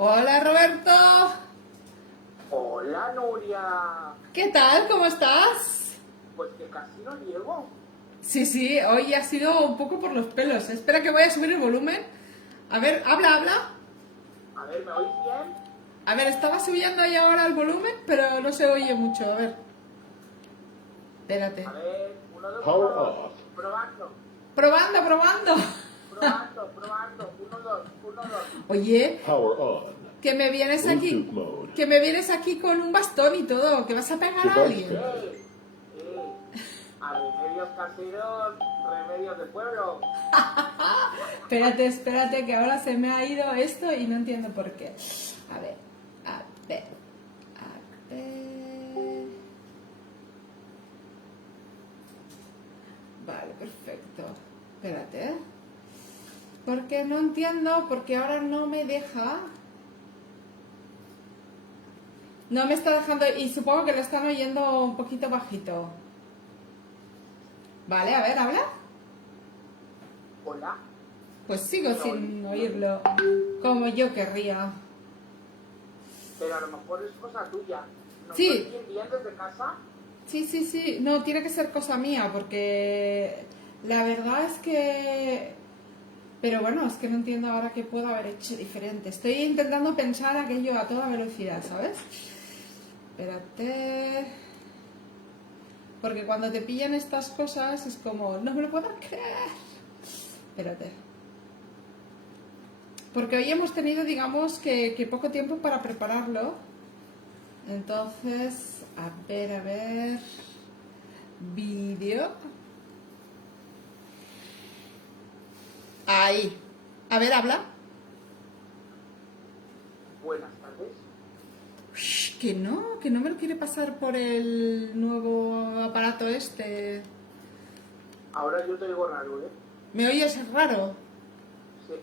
Hola Roberto, Hola, Nuria. ¿qué tal? ¿Cómo estás? Pues que casi no llego. Sí, hoy ha sido un poco por los pelos. Espera que voy a subir el volumen. A ver, habla. A ver, ¿me oís bien? A ver, estaba subiendo ahí ahora el volumen, pero no se oye mucho. A ver, espérate. A ver, uno, dos, Power uno, dos. off. Probando, Probando. probando. Uno, dos, uno, dos. Oye, Power on. que me vienes Bluetooth aquí, mode. que me vienes aquí con un bastón y todo, que vas a pegar a alguien. A remedios caseros, remedios de pueblo. Espérate, que ahora se me ha ido esto y no entiendo por qué. A ver. Vale, perfecto. Espérate, ¿eh? Porque no entiendo, porque ahora no me deja. No me está dejando, y supongo que lo están oyendo un poquito bajito. Vale, a ver, habla. Hola. Pues sigo sin oírlo, como yo querría. Pero a lo mejor es cosa tuya. ¿No Sí. estoy bien desde casa? Sí. No, tiene que ser cosa mía, porque la verdad es que... Pero bueno, es que no entiendo ahora qué puedo haber hecho diferente. Estoy intentando pensar aquello a toda velocidad, ¿sabes? Espérate... Porque cuando te pillan estas cosas es como... No me lo puedo creer. Espérate. Porque hoy hemos tenido, digamos, que poco tiempo para prepararlo. Entonces, a ver... Vídeo. Ahí. A ver, habla. Buenas tardes. Shh, que no me lo quiere pasar por el nuevo aparato este. Ahora yo te digo raro, ¿eh? ¿Me oyes raro? Sí.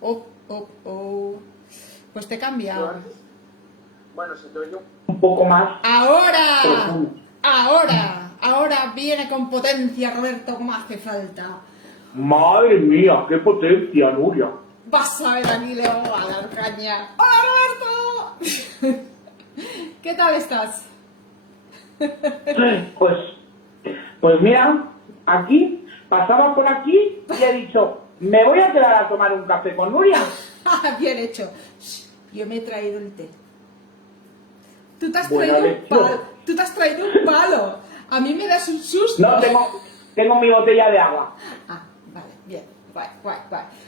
Oh. Pues te he Yo cambiado. antes... Bueno, se te oye un poco más. ¡Ahora! Ahora viene con potencia, Roberto, como hace falta. Madre mía, qué potencia, Nuria. Vas a ver, aquí le vamos a dar caña. ¡Hola, Roberto! ¿Qué tal estás? Pues mira, aquí, pasaba por aquí y he dicho, me voy a quedar a tomar un café con Nuria. Bien hecho. Shh, yo me he traído el té. Tú te has Buena traído un lección. palo. Tú te has traído un palo. A mí me das un susto. No, tengo mi botella de agua. Ah, vale, bien. Guay.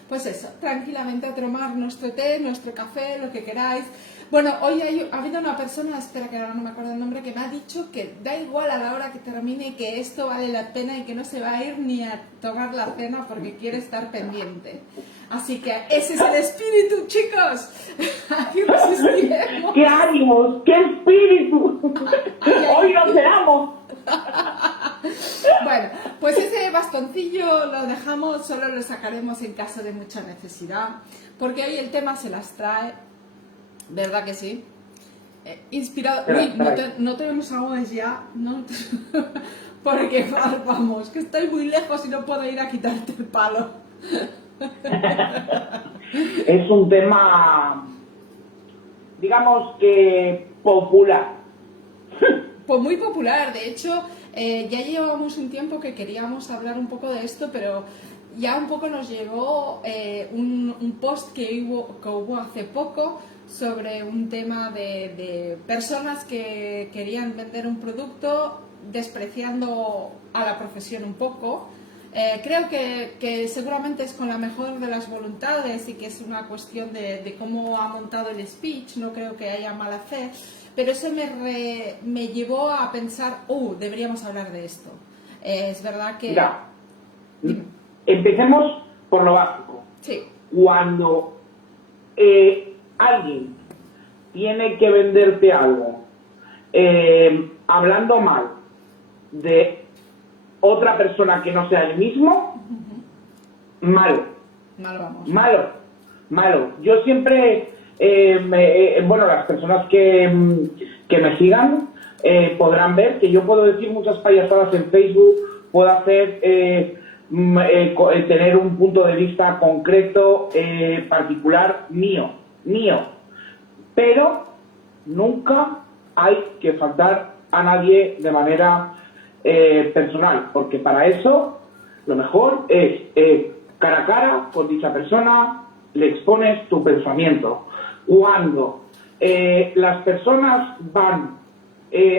Pues eso, tranquilamente a tomar nuestro té, nuestro café, lo que queráis. Bueno, hoy ha habido una persona, espera que ahora no me acuerdo el nombre, que me ha dicho que da igual a la hora que termine, que esto vale la pena y que no se va a ir ni a tomar la cena porque quiere estar pendiente. Así que ese es el espíritu, chicos. Aquí resistiremos. ¡Qué ánimos! ¡Qué espíritu! ¡Hoy nos cenamos! Bueno, pues ese bastoncillo lo dejamos, solo lo sacaremos en caso de mucha necesidad, porque hoy el tema se las trae, ¿verdad que sí? Inspirado... Uy, no tenemos aguas ya, ¿no? Porque vamos, que estoy muy lejos y no puedo ir a quitarte el palo. Es un tema, digamos que popular. Pues muy popular, de hecho, ya llevamos un tiempo que queríamos hablar un poco de esto, pero ya un poco nos llegó un post que hubo hace poco sobre un tema de personas que querían vender un producto despreciando a la profesión un poco. Creo que seguramente es con la mejor de las voluntades y que es una cuestión de cómo ha montado el speech, no creo que haya mala fe. Pero eso me llevó a pensar, deberíamos hablar de esto. Es verdad que... Mira, Dime. empecemos por lo básico. Sí. Cuando alguien tiene que venderte algo hablando mal de otra persona que no sea el mismo, malo. Malo. Yo siempre, bueno, las personas que me sigan podrán ver que yo puedo decir muchas payasadas en Facebook, puedo hacer, tener un punto de vista concreto, particular, mío. pero nunca hay que faltar a nadie de manera personal, porque para eso lo mejor es cara a cara con dicha persona, le expones tu pensamiento. Cuando las personas van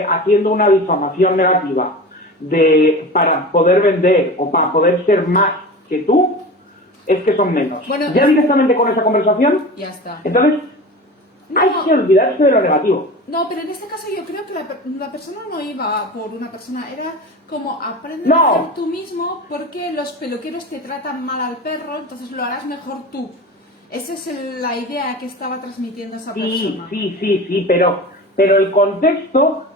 haciendo una difamación negativa para poder vender o para poder ser más que tú, es que son menos. Bueno, ya directamente con esa conversación, ya está. entonces hay que olvidarse de lo negativo. No, pero en este caso yo creo que la persona no iba por una persona, era como aprende No. a hacer tú mismo porque los peluqueros te tratan mal al perro, entonces lo harás mejor tú. Esa es la idea que estaba transmitiendo esa persona. Sí, pero el contexto,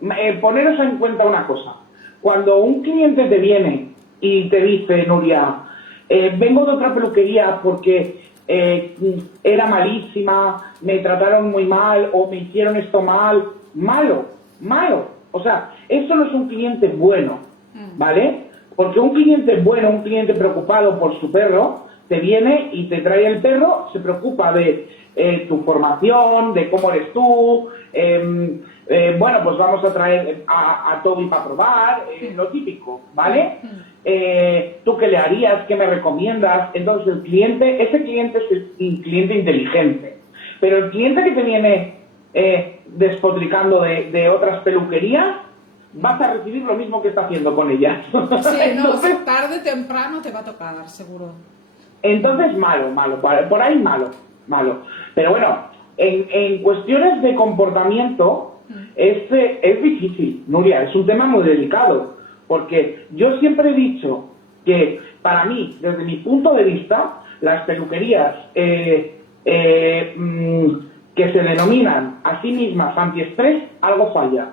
poneros en cuenta una cosa. Cuando un cliente te viene y te dice, Nuria, vengo de otra peluquería porque era malísima, me trataron muy mal o me hicieron esto mal, malo. O sea, eso no es un cliente bueno, ¿vale? Porque un cliente bueno, un cliente preocupado por su perro, te viene y te trae el perro, se preocupa de tu formación, de cómo eres tú, bueno, pues vamos a traer a Toby para probar, lo típico, ¿vale? ¿Tú qué le harías? ¿Qué me recomiendas? Entonces ese cliente es el cliente inteligente. Pero el cliente que te viene despotricando de otras peluquerías, vas a recibir lo mismo que está haciendo con ellas. Sí, Entonces, no, tarde o temprano te va a tocar, seguro. Entonces, malo, por ahí malo. Pero bueno, en cuestiones de comportamiento es difícil, Nuria, es un tema muy delicado, porque yo siempre he dicho que para mí, desde mi punto de vista, las peluquerías que se denominan a sí mismas antiestrés, algo falla.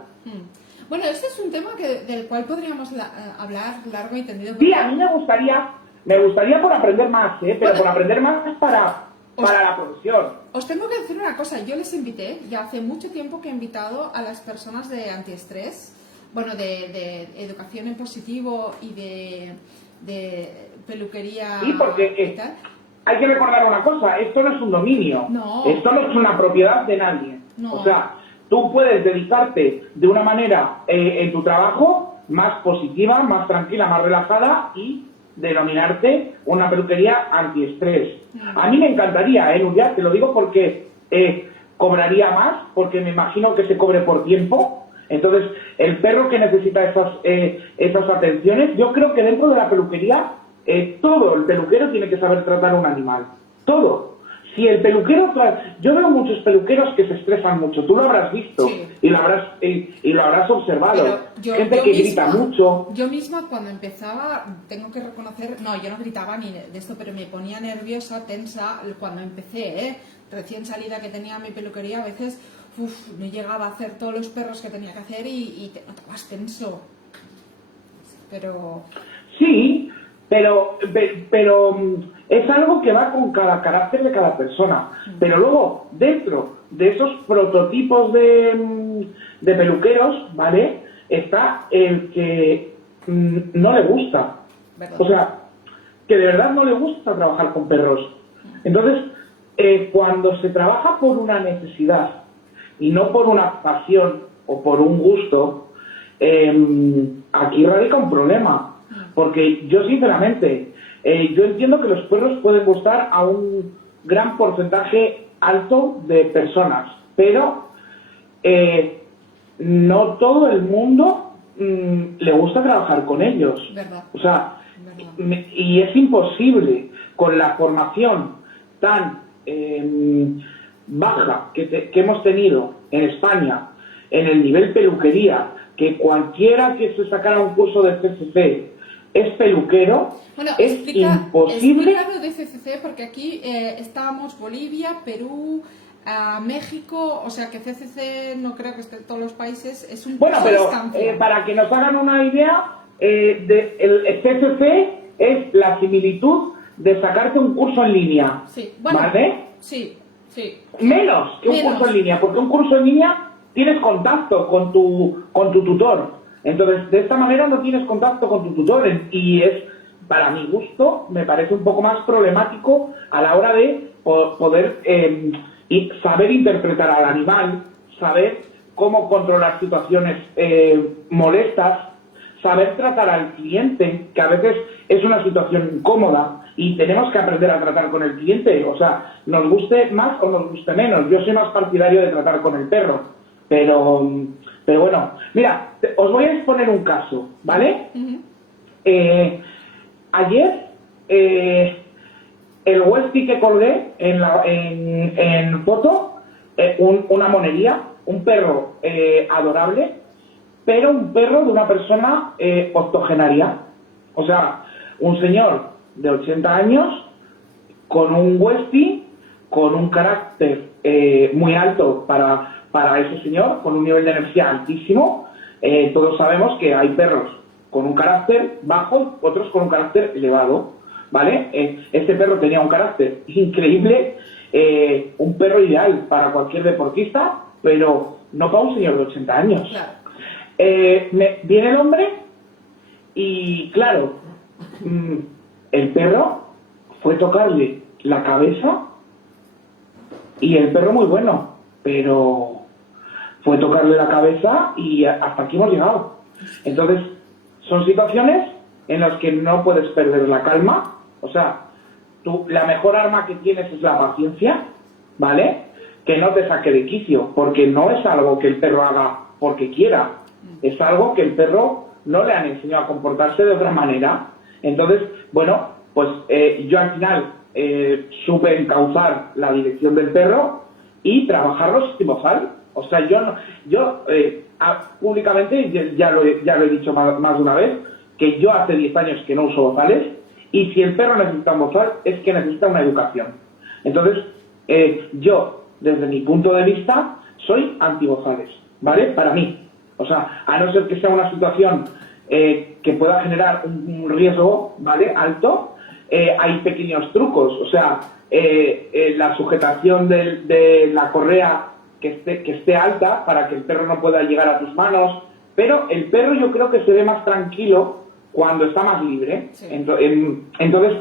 Bueno, este es un tema del cual podríamos hablar largo y tendido. Sí, a mí me gustaría por aprender más, pero Bueno, por aprender más para la profesión. Os tengo que decir una cosa, yo les invité, ya hace mucho tiempo que he invitado a las personas de antiestrés, bueno, de educación en positivo y de peluquería Sí, porque y tal. hay que recordar una cosa, esto no es un dominio, No. esto no es una propiedad de nadie. No. O sea, tú puedes dedicarte de una manera en tu trabajo más positiva, más tranquila, más relajada y denominarte una peluquería antiestrés. A mí me encantaría, Nuria, te lo digo porque cobraría más, porque me imagino que se cobre por tiempo. Entonces, el perro que necesita esas atenciones, yo creo que dentro de la peluquería, todo el peluquero tiene que saber tratar a un animal. Todo. Si el peluquero... Yo veo muchos peluqueros que se estresan mucho, tú lo habrás visto, Sí. y lo habrás observado. Pero Gente que grita mucho. Yo misma cuando empezaba, tengo que reconocer, no, yo no gritaba ni de esto, pero me ponía nerviosa, tensa, cuando empecé, recién salida que tenía mi peluquería, a veces no llegaba a hacer todos los perros que tenía que hacer y te notabas tenso. Pero... Sí, pero es algo que va con cada carácter de cada persona. Pero luego, dentro de esos prototipos de peluqueros, ¿vale? Está el que no le gusta. ¿verdad? O sea, que de verdad no le gusta trabajar con perros. Entonces, cuando se trabaja por una necesidad y no por una pasión o por un gusto, aquí radica un problema. Porque yo, sinceramente, yo entiendo que los perros pueden gustar a un gran porcentaje alto de personas, pero no todo el mundo le gusta trabajar con ellos. ¿Verdad? O sea, ¿verdad? y es imposible con la formación tan baja que hemos tenido en España en el nivel peluquería, que cualquiera que se sacara un curso de CCC es peluquero. Bueno, es imposible. explica lo de CCC, porque aquí estábamos Bolivia, Perú, México, o sea que CCC no creo que esté en todos los países, es un Bueno, curso pero de estancia. para que nos hagan una idea, el CCC es la similitud de sacarte un curso en línea. Sí, bueno, ¿Vale? sí. Menos que un Menos. curso en línea, porque un curso en línea tienes contacto con tu tutor. Entonces, de esta manera no tienes contacto con tu tutor y es, para mi gusto, me parece un poco más problemático a la hora de poder y saber interpretar al animal, saber cómo controlar situaciones molestas, saber tratar al cliente, que a veces es una situación incómoda y tenemos que aprender a tratar con el cliente, o sea, nos guste más o nos guste menos. Yo soy más partidario de tratar con el perro, pero bueno, mira, os voy a exponer un caso, ¿vale? Ayer, el Westie que colgué en foto, una monería, un perro adorable, pero un perro de una persona octogenaria. O sea, un señor de 80 años con un Westie, con un carácter muy alto para ese señor, con un nivel de energía altísimo. Todos sabemos que hay perros con un carácter bajo, otros con un carácter elevado, ¿vale? Este perro tenía un carácter increíble, un perro ideal para cualquier deportista, pero no para un señor de 80 años. Claro. Viene el hombre y, claro, el perro fue tocarle la cabeza y el perro muy bueno, pero fue tocarle la cabeza y hasta aquí hemos llegado. Entonces, son situaciones en las que no puedes perder la calma. O sea, la mejor arma que tienes es la paciencia, ¿vale? Que no te saque de quicio, porque no es algo que el perro haga porque quiera, es algo que el perro no le han enseñado a comportarse de otra manera. Entonces, bueno, pues yo al final supe encauzar la dirección del perro y trabajarlo sin bozal. O sea, yo públicamente ya lo he dicho más de una vez, que yo hace 10 años que no uso bozales, y si el perro necesita un bozal es que necesita una educación. Entonces, yo, desde mi punto de vista, soy antibozales, ¿vale? Para mí. O sea, a no ser que sea una situación que pueda generar un riesgo, ¿vale?, alto, hay pequeños trucos. O sea, la sujetación de la correa que esté alta para que el perro no pueda llegar a tus manos, pero el perro yo creo que se ve más tranquilo cuando está más libre. Sí. Entonces,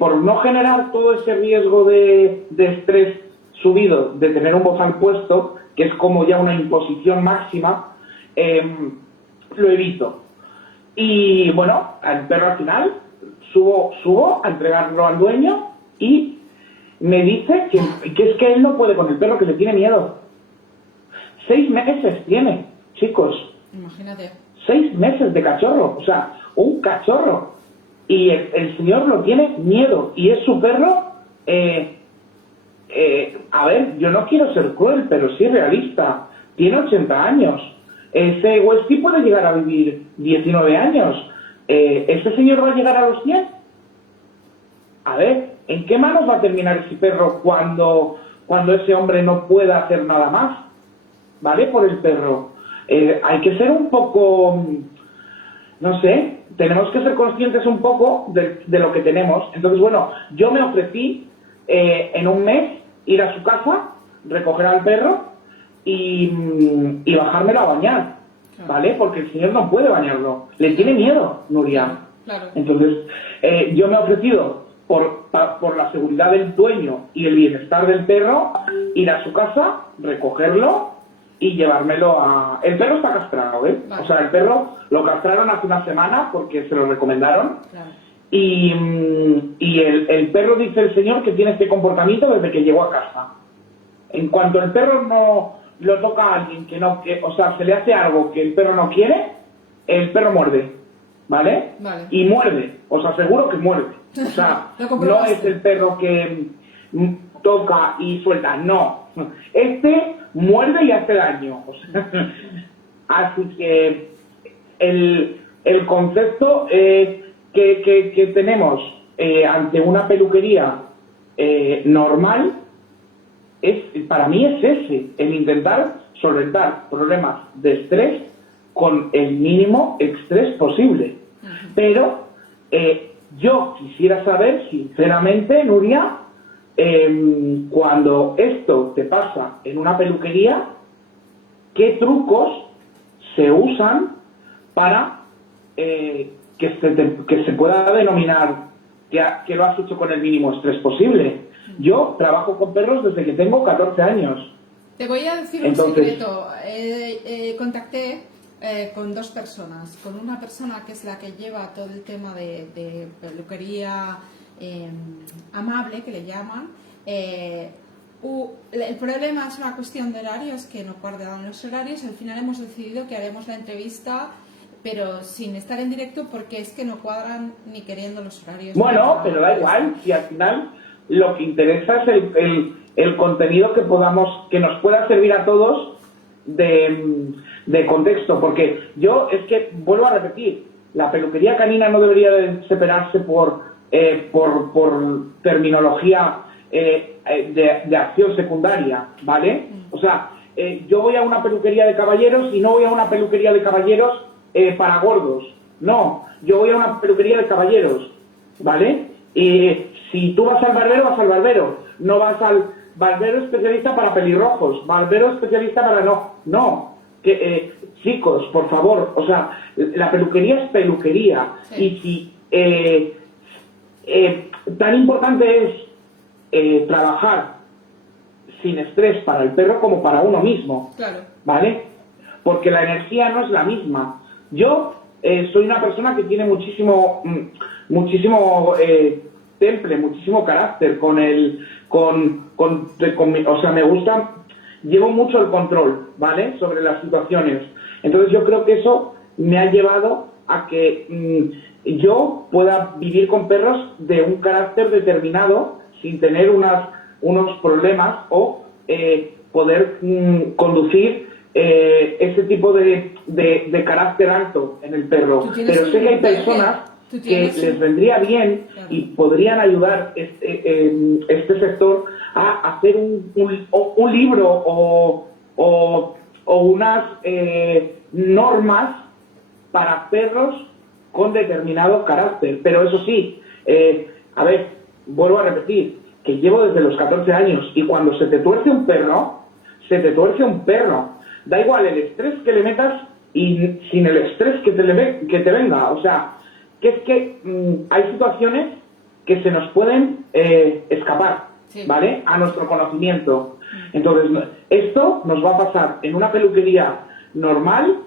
por no generar todo ese riesgo de estrés subido, de tener un bozal puesto, que es como ya una imposición máxima, lo evito. Y bueno, al perro al final subo a entregarlo al dueño y me dice que es que él no puede con el perro, que le tiene miedo. 6 meses tiene, chicos. Imagínate. 6 meses de cachorro, o sea, un cachorro. Y el señor lo tiene miedo. Y es su perro. A ver, yo no quiero ser cruel, pero sí realista. Tiene 80 años. Ese Westie puede llegar a vivir 19 años. ¿Este señor va a llegar a los 100? A ver, ¿en qué manos va a terminar ese perro cuando ese hombre no pueda hacer nada más? ¿Vale? Por el perro. Hay que ser un poco, no sé, tenemos que ser conscientes un poco de lo que tenemos. Entonces, bueno, yo me ofrecí en un mes ir a su casa, recoger al perro y bajármelo a bañar, ¿vale? Porque el señor no puede bañarlo. Le tiene miedo, Nuria. Claro. Entonces, yo me he ofrecido por la seguridad del dueño y el bienestar del perro, ir a su casa, recogerlo y llevármelo a... El perro está castrado, ¿eh? Vale. O sea, el perro lo castraron hace una semana porque se lo recomendaron. Claro. Y el perro, dice el señor, que tiene este comportamiento desde que llegó a casa. En cuanto el perro no lo toca a alguien o sea, se le hace algo que el perro no quiere, el perro muerde, ¿vale? Vale. Y muerde, os aseguro que muerde. O sea, no es el perro que toca y suelta, no. Este muerde y hace daño. O sea, así que el concepto que tenemos ante una peluquería normal, para mí es ese, el intentar solventar problemas de estrés con el mínimo estrés posible. Uh-huh. Pero yo quisiera saber, sinceramente, Nuria, cuando esto te pasa en una peluquería, ¿qué trucos se usan para que se pueda denominar que lo has hecho con el mínimo estrés posible? Yo trabajo con perros desde que tengo 14 años. Te voy a decir un secreto. Contacté con dos personas. Con una persona que es la que lleva todo el tema de peluquería amable, que le llaman. El problema es una cuestión de horarios, que no cuadran los horarios. Al final hemos decidido que haremos la entrevista, pero sin estar en directo, porque es que no cuadran ni queriendo los horarios. Bueno, pero da igual, si al final lo que interesa es el contenido que nos pueda servir a todos de contexto, porque yo es que vuelvo a repetir, la peluquería canina no debería de separarse por terminología de acción secundaria, ¿vale? O sea, yo voy a una peluquería de caballeros y no voy a una peluquería de caballeros para gordos, no, yo voy a una peluquería de caballeros, ¿vale? Si tú vas al barbero, no vas al barbero especialista para pelirrojos, barbero especialista para no, chicos, por favor, o sea, la peluquería es peluquería, sí. Y si tan importante es trabajar sin estrés para el perro como para uno mismo, claro, ¿vale? Porque la energía no es la misma. Yo soy una persona que tiene muchísimo temple, muchísimo carácter o sea, me gusta, llevo mucho el control, ¿vale? Sobre las situaciones. Entonces yo creo que eso me ha llevado a que yo pueda vivir con perros de un carácter determinado sin tener unos problemas o poder conducir ese tipo de carácter alto en el perro. Pero sé que hay personas que les vendría bien, claro, y podrían ayudar este sector a hacer un libro o unas normas para perros con determinado carácter. Pero eso sí, a ver, vuelvo a repetir, que llevo desde los 14 años y cuando se te tuerce un perro, se te tuerce un perro. Da igual el estrés que le metas y sin el estrés que te venga. O sea, que es que hay situaciones que se nos pueden escapar, sí, ¿vale? A nuestro conocimiento. Entonces, esto nos va a pasar en una peluquería normal,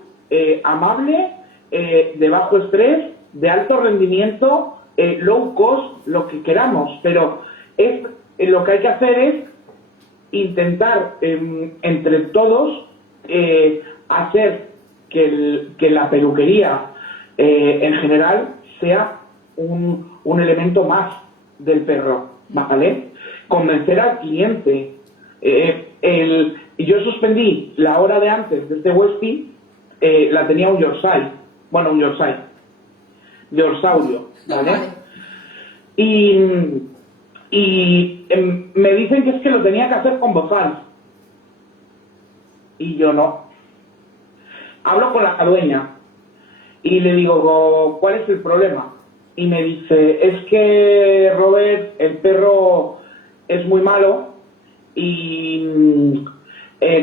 amable, de bajo estrés, de alto rendimiento, low cost, lo que queramos. Pero lo que hay que hacer es intentar entre todos hacer que la peluquería en general sea un elemento más del perro, ¿vale? Convencer al cliente. Yo suspendí la hora de antes de este Westie, la tenía un Yorkshire, Yorksaurio, ¿vale? Y me dicen que es que lo tenía que hacer con bozal. Y yo no. Hablo con la dueña y le digo, ¿cuál es el problema? Y me dice, es que Robert, el perro es muy malo y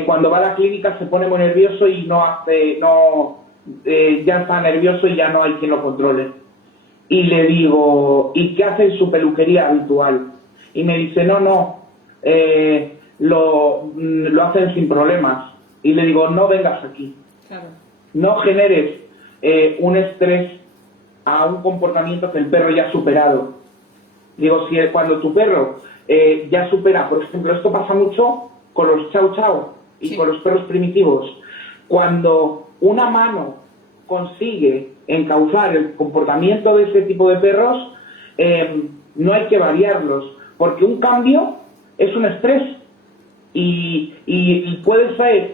cuando va a la clínica se pone muy nervioso y ya está nervioso y ya no hay quien lo controle. Y le digo, ¿y qué hace en su peluquería habitual? Y me dice, no, lo hacen sin problemas. Y le digo, no vengas aquí. Claro. No generes un estrés a un comportamiento que el perro ya ha superado. Digo, cuando tu perro ya supera, por ejemplo, esto pasa mucho con los chau chau y sí, con los perros primitivos. Cuando una mano consigue encauzar el comportamiento de ese tipo de perros, no hay que variarlos, porque un cambio es un estrés y puede salir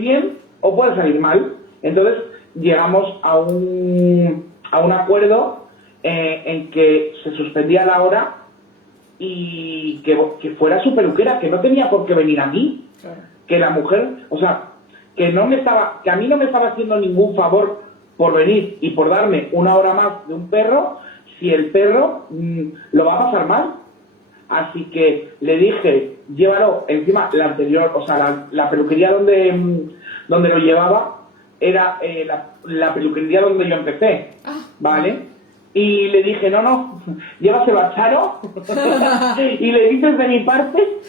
bien o puede salir mal. Entonces llegamos a un acuerdo en que se suspendía la hora y que fuera su peluquera, que no tenía por qué venir a mí, claro, que la mujer, o sea, que a mí no me estaba haciendo ningún favor por venir y por darme una hora más de un perro, si el perro lo va a pasar mal. Así que le dije, llévalo. Encima, la anterior, o sea, la peluquería donde lo llevaba era la peluquería donde yo empecé, ¿vale? Y le dije, no, llévaselo a Charo y le dices de mi parte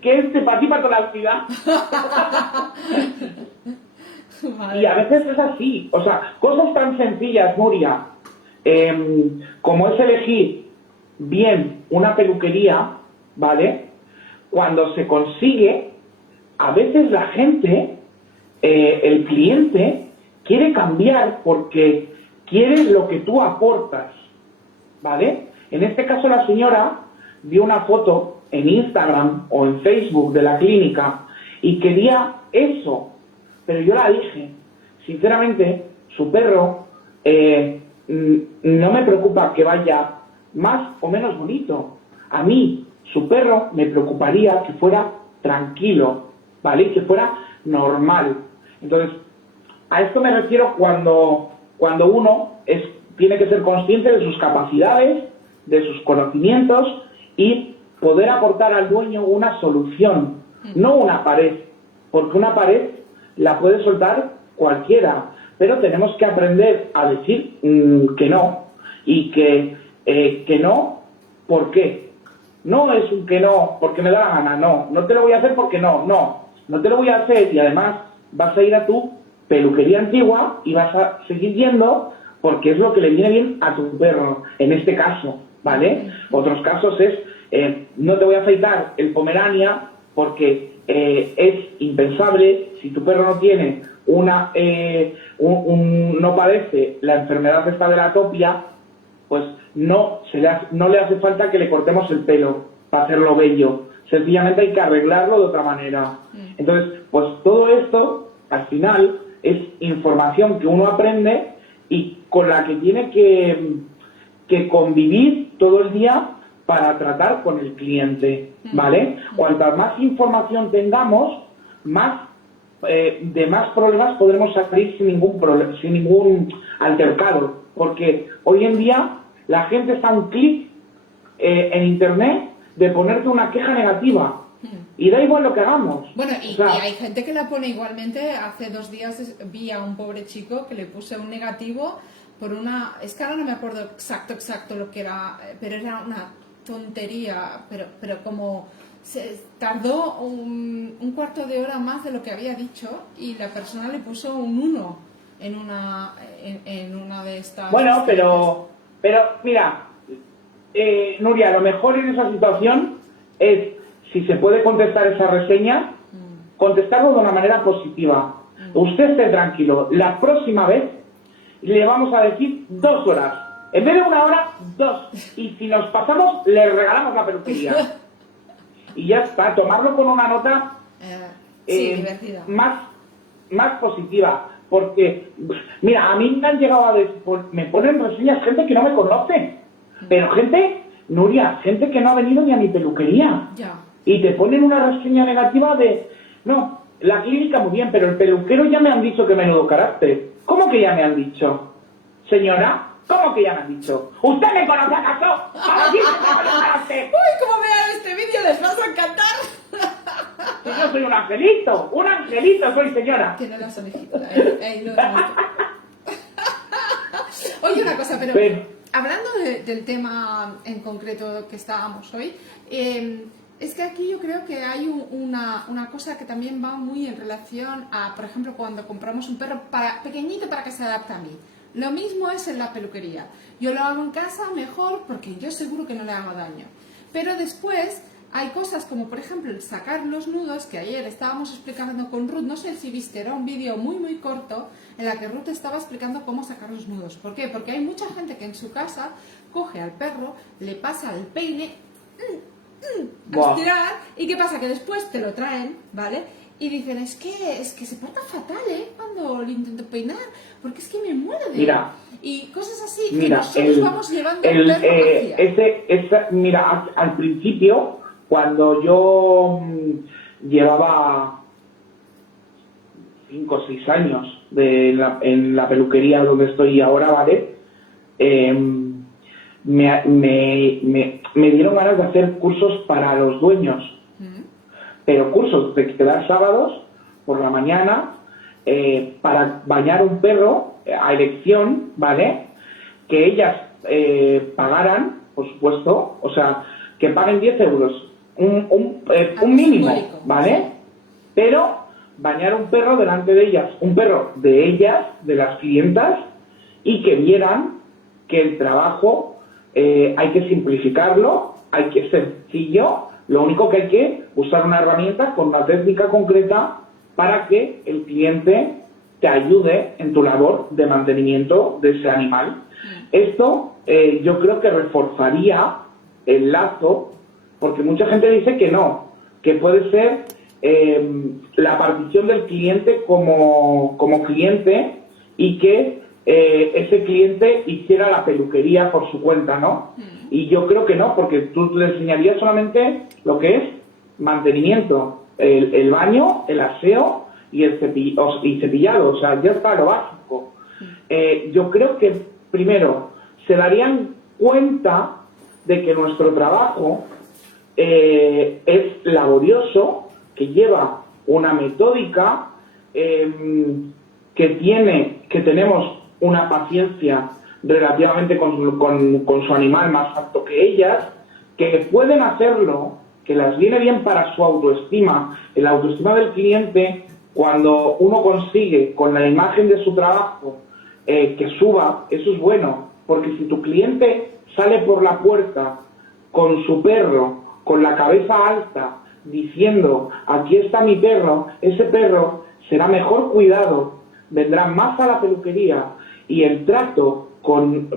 que es para ti para toda la vida. Y a veces es así, o sea, cosas tan sencillas, Nuria, como es elegir bien una peluquería, ¿vale? Cuando se consigue, a veces la gente, el cliente, quiere cambiar porque quiere lo que tú aportas, ¿vale? En este caso la señora vio una foto en Instagram o en Facebook de la clínica y quería eso, pero yo la dije, sinceramente, su perro no me preocupa que vaya más o menos bonito. A mí, su perro, me preocuparía que fuera tranquilo, ¿vale? Que fuera normal. Entonces, a esto me refiero cuando uno tiene que ser consciente de sus capacidades, de sus conocimientos y poder aportar al dueño una solución, no una pared, porque una pared la puede soltar cualquiera, pero tenemos que aprender a decir que no, y que no, ¿por qué? No es un que no porque me da la gana, no te lo voy a hacer porque no te lo voy a hacer, y además vas a ir a tu peluquería antigua y vas a seguir yendo porque es lo que le viene bien a tu perro, en este caso, ¿vale? Otros casos es, no te voy a afeitar el Pomerania porque es impensable, si tu perro no tiene no padece la enfermedad esta de la atopia, pues no le hace falta que le cortemos el pelo para hacerlo bello, sencillamente hay que arreglarlo de otra manera. Entonces, pues todo esto, al final, es información que uno aprende y con la que tiene que convivir todo el día para tratar con el cliente, ¿vale? Cuanta más información tengamos, de más problemas podremos salir sin ningún altercado, porque hoy en día la gente está a un clic en internet de ponerte una queja negativa y da igual lo que hagamos. Bueno, y hay gente que la pone igualmente. Hace 2 días vi a un pobre chico que le puse un negativo por es que ahora no me acuerdo exacto lo que era, pero era una tontería, pero como se tardó un cuarto de hora más de lo que había dicho y la persona le puso un 1 en una de estas. Bueno, pero mira, Nuria, lo mejor en esa situación es, si se puede contestar esa reseña, contestarlo de una manera positiva. Usted esté tranquilo, la próxima vez le vamos a decir 2 horas. En vez de 1 hora, 2. Y si nos pasamos, le regalamos la peluquería. Y ya está, tomarlo con una nota divertida. más positiva. Porque, mira, a mí me han llegado me ponen reseñas gente que no me conoce. Pero gente, Nuria, gente que no ha venido ni a mi peluquería. Ya. Y te ponen una reseña negativa no, la clínica muy bien, pero el peluquero ya me han dicho que menudo carácter. ¿Cómo que ya me han dicho? Señora, ¿cómo que ya me han dicho? ¿Usted me conoce acaso? ¿Para quién me conoce? Uy, como vean este vídeo les vas a encantar. Que yo soy un angelito soy, señora. Que no las orejitas, Oye, una cosa, pero hablando del tema en concreto que estábamos hoy, es que aquí yo creo que hay una cosa que también va muy en relación a, por ejemplo, cuando compramos un perro pequeñito para que se adapte a mí. Lo mismo es en la peluquería. Yo lo hago en casa mejor porque yo seguro que no le hago daño. Pero después hay cosas como, por ejemplo, el sacar los nudos, que ayer estábamos explicando con Ruth, no sé si viste, era un vídeo muy corto en la que Ruth estaba explicando cómo sacar los nudos. ¿Por qué? Porque hay mucha gente que en su casa coge al perro, le pasa el peine, a estirar, y ¿qué pasa? Que después te lo traen, ¿vale? Y dicen, es que se porta fatal, cuando lo intento peinar, porque es que me muero de... Mira, y cosas así que nosotros vamos llevando el perro hacia. Mira, al principio, cuando yo llevaba 5 o 6 años en la peluquería donde estoy ahora, ¿vale? Me dieron ganas de hacer cursos para los dueños. Pero cursos de quedar sábados por la mañana para bañar un perro a elección, ¿vale? Que ellas pagaran, por supuesto, o sea, que paguen 10 euros, un Algo mínimo, simbólico. ¿vale? Pero bañar un perro delante de ellas, un perro de ellas, de las clientas, y que vieran que el trabajo hay que simplificarlo, hay que ser sencillo, lo único que hay que usar una herramienta con una técnica concreta para que el cliente te ayude en tu labor de mantenimiento de ese animal. Esto yo creo que reforzaría el lazo, porque mucha gente dice que no, que puede ser la partición del cliente como cliente y que ese cliente hiciera la peluquería por su cuenta, ¿no? Y yo creo que no, porque tú le enseñarías solamente lo que es mantenimiento, el baño, el aseo y y cepillado, o sea, ya está lo básico. Yo creo que primero se darían cuenta de que nuestro trabajo es laborioso, que lleva una metódica, que tenemos una paciencia relativamente con su animal más alto que ellas, que pueden hacerlo, que las viene bien para su autoestima, el autoestima del cliente, cuando uno consigue con la imagen de su trabajo que suba, eso es bueno, porque si tu cliente sale por la puerta con su perro, con la cabeza alta, diciendo, aquí está mi perro, ese perro será mejor cuidado, vendrá más a la peluquería y el trato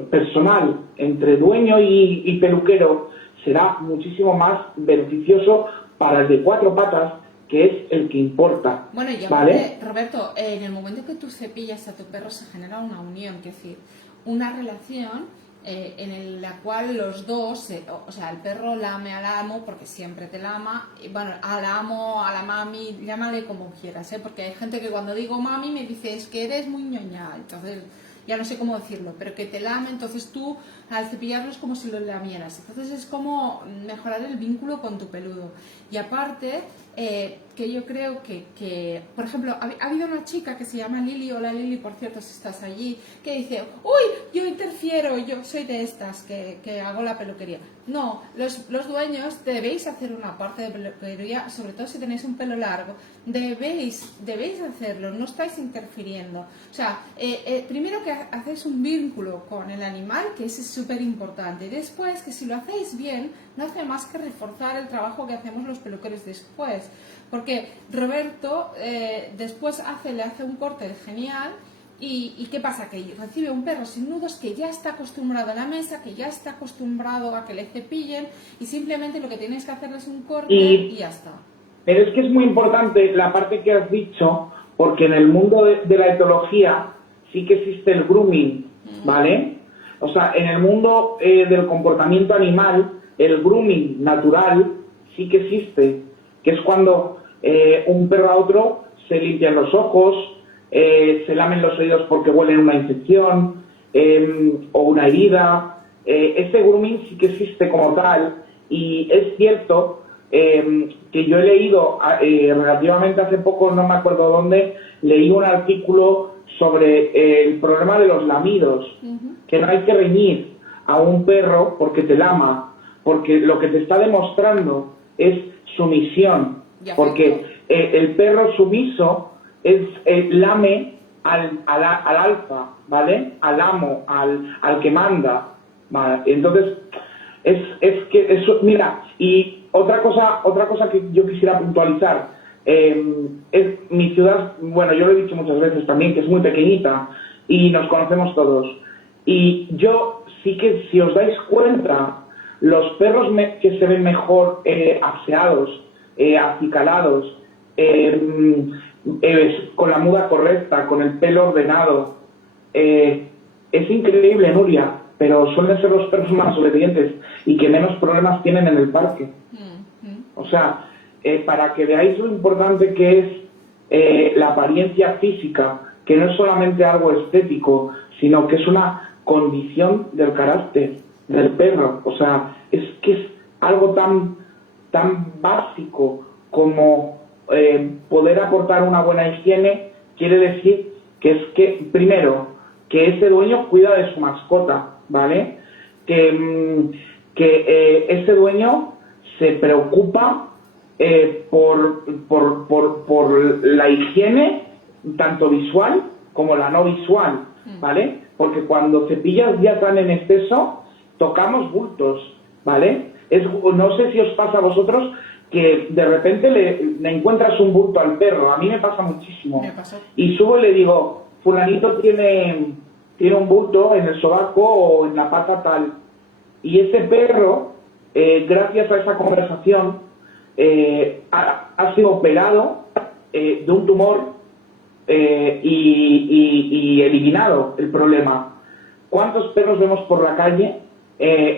personal entre dueño y peluquero será muchísimo más beneficioso para el de cuatro patas, que es el que importa. Bueno, y ¿vale? aparte, Roberto, en el momento que tú cepillas a tu perro se genera una unión, es decir, una relación en la cual los dos, o sea, el perro lame al amo porque siempre te lama, y bueno, al amo, a la mami, llámale como quieras, porque hay gente que cuando digo mami me dice, es que eres muy ñoña, entonces ya no sé cómo decirlo, pero que te lame, entonces tú al cepillarlo es como si lo lamieras, entonces es como mejorar el vínculo con tu peludo. Y aparte, que yo creo que por ejemplo, ha habido una chica que se llama Lili, hola Lili, por cierto, si estás allí, que dice, uy, yo interfiero, yo soy de estas que hago la peluquería. No, los dueños debéis hacer una parte de peluquería, sobre todo si tenéis un pelo largo, debéis hacerlo, no estáis interfiriendo. O sea, primero que hacéis un vínculo con el animal, que eso es súper importante, y después que si lo hacéis bien, no hace más que reforzar el trabajo que hacemos los peluqueros después. Porque Roberto después le hace un corte genial y ¿qué pasa? Que recibe un perro sin nudos que ya está acostumbrado a la mesa, que ya está acostumbrado a que le cepillen y simplemente lo que tienes que hacerle es un corte y ya está. Pero es que es muy importante la parte que has dicho, porque en el mundo de la etología sí que existe el grooming, ¿vale? O sea, en el mundo del comportamiento animal, el grooming natural sí que existe, que es cuando un perro a otro se limpian los ojos, se lamen los oídos porque huelen una infección o una herida. Ese grooming sí que existe como tal, y es cierto que yo he leído relativamente hace poco, no me acuerdo dónde, leí un artículo sobre el problema de los lamidos, que no hay que reñir a un perro porque te lama, porque lo que te está demostrando es sumisión, porque el perro sumiso lame al alfa, ¿vale? Al amo, al que manda, ¿vale? Entonces es que eso, mira, y otra cosa que yo quisiera puntualizar, es mi ciudad, bueno, yo lo he dicho muchas veces también, que es muy pequeñita y nos conocemos todos, y yo sí que, si os dais cuenta, los perros que se ven mejor aseados, acicalados, con la muda correcta, con el pelo ordenado, es increíble, Nuria, pero suelen ser los perros más obedientes y que menos problemas tienen en el parque. O sea, para que veáis lo importante que es la apariencia física, que no es solamente algo estético, sino que es una condición del carácter del perro. O sea, es que es algo tan básico como poder aportar una buena higiene. Quiere decir que es que, primero, que ese dueño cuida de su mascota, ¿vale? Que que ese dueño se preocupa por la higiene, tanto visual como la no visual, ¿vale? Porque cuando cepillas ya tan en exceso, tocamos bultos, ¿vale? No sé si os pasa a vosotros que de repente le encuentras un bulto al perro. A mí me pasa muchísimo. Me pasó. Y subo y le digo, fulanito tiene un bulto en el sobaco o en la pata tal. Y ese perro, gracias a esa conversación, ha sido operado de un tumor y eliminado el problema. ¿Cuántos perros vemos por la calle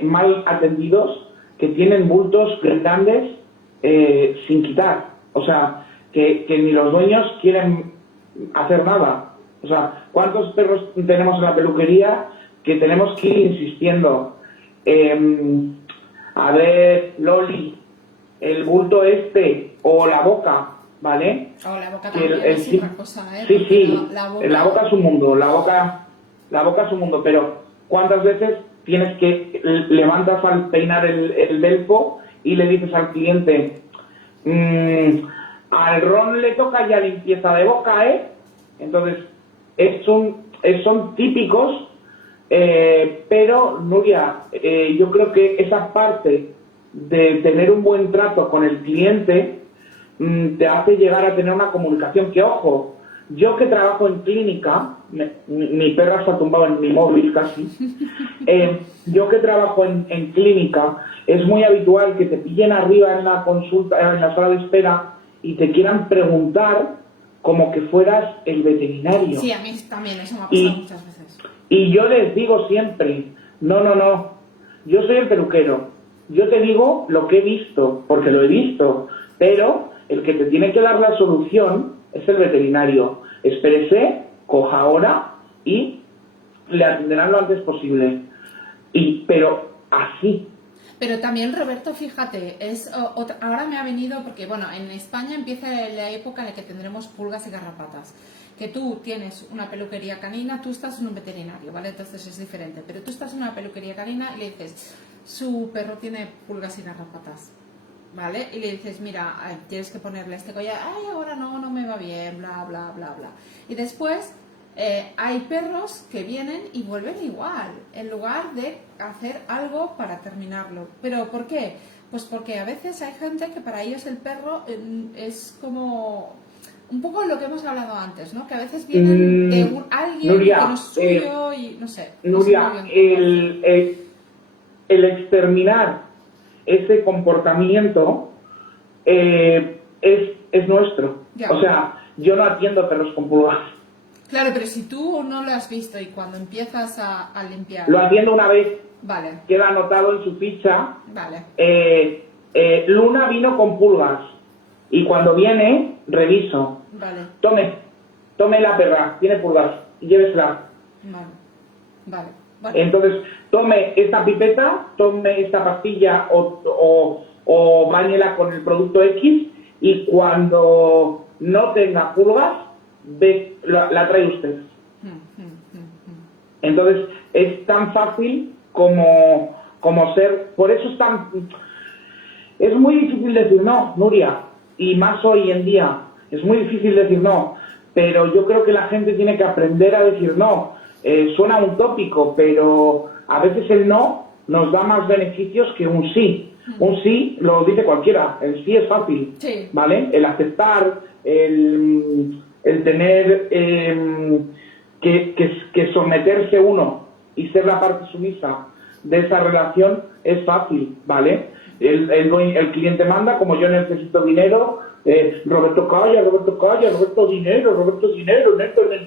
mal atendidos que tienen bultos grandes sin quitar? O sea, que ni los dueños quieren hacer nada. O sea, ¿cuántos perros tenemos en la peluquería que tenemos que ir insistiendo? A ver, Loli, el bulto o la boca, ¿vale? O la boca también es otra cosa, ¿eh? Sí, sí, la boca es un mundo, la boca es un mundo, pero ¿cuántas veces tienes que levantas al peinar el velpo y le dices al cliente, al Ron le toca ya limpieza de boca, ¿eh? Entonces, son típicos, pero Nuria, yo creo que esa parte de tener un buen trato con el cliente te hace llegar a tener una comunicación que, ojo, yo que trabajo en clínica, mi perra se ha tumbado en mi móvil casi, yo que trabajo en clínica, es muy habitual que te pillen arriba en la consulta, en la sala de espera y te quieran preguntar como que fueras el veterinario. Sí, a mí también, eso me ha pasado muchas veces. Y yo les digo siempre, no, yo soy el peluquero, yo te digo lo que he visto, porque lo he visto, pero el que te tiene que dar la solución es el veterinario. Espérese, coja ahora y le atenderán lo antes posible. Pero así. Pero también, Roberto, fíjate, ahora me ha venido, porque bueno, en España empieza la época en la que tendremos pulgas y garrapatas. Que tú tienes una peluquería canina, tú estás en un veterinario, ¿vale? Entonces es diferente. Pero tú estás en una peluquería canina y le dices, su perro tiene pulgas y garrapatas, ¿vale? Y le dices, mira, tienes que ponerle este collar, ay, ahora no me va bien, bla, bla, bla, bla. Y después hay perros que vienen y vuelven igual, en lugar de hacer algo para terminarlo. ¿Pero por qué? Pues porque a veces hay gente que para ellos el perro es como un poco lo que hemos hablado antes, ¿no? Que a veces vienen de alguien Nuria, que no es suyo y no sé. Nuria, el exterminar ese comportamiento es nuestro. Ya. O sea, yo no atiendo perros con pulgas. Claro, pero si tú no lo has visto y cuando empiezas a limpiar... Lo atiendo una vez. Vale. Queda anotado en su ficha. Vale. Luna vino con pulgas. Y cuando viene, reviso. Vale. Tome la perra, tiene pulgas, y llévesela. Vale. Entonces, tome esta pipeta, tome esta pastilla o báñela con el producto X y cuando no tenga pulgas, la trae usted. Entonces, es tan fácil como ser... Por eso es muy difícil decir no, Nuria, y más hoy en día. Es muy difícil decir no, pero yo creo que la gente tiene que aprender a decir no. Suena utópico, pero a veces el no nos da más beneficios que un sí. Un sí lo dice cualquiera, el sí es fácil, sí. ¿Vale? El aceptar, el tener que someterse uno y ser la parte sumisa de esa relación es fácil, ¿vale? El cliente manda, como yo necesito dinero, Roberto calla, Roberto dinero, neto en el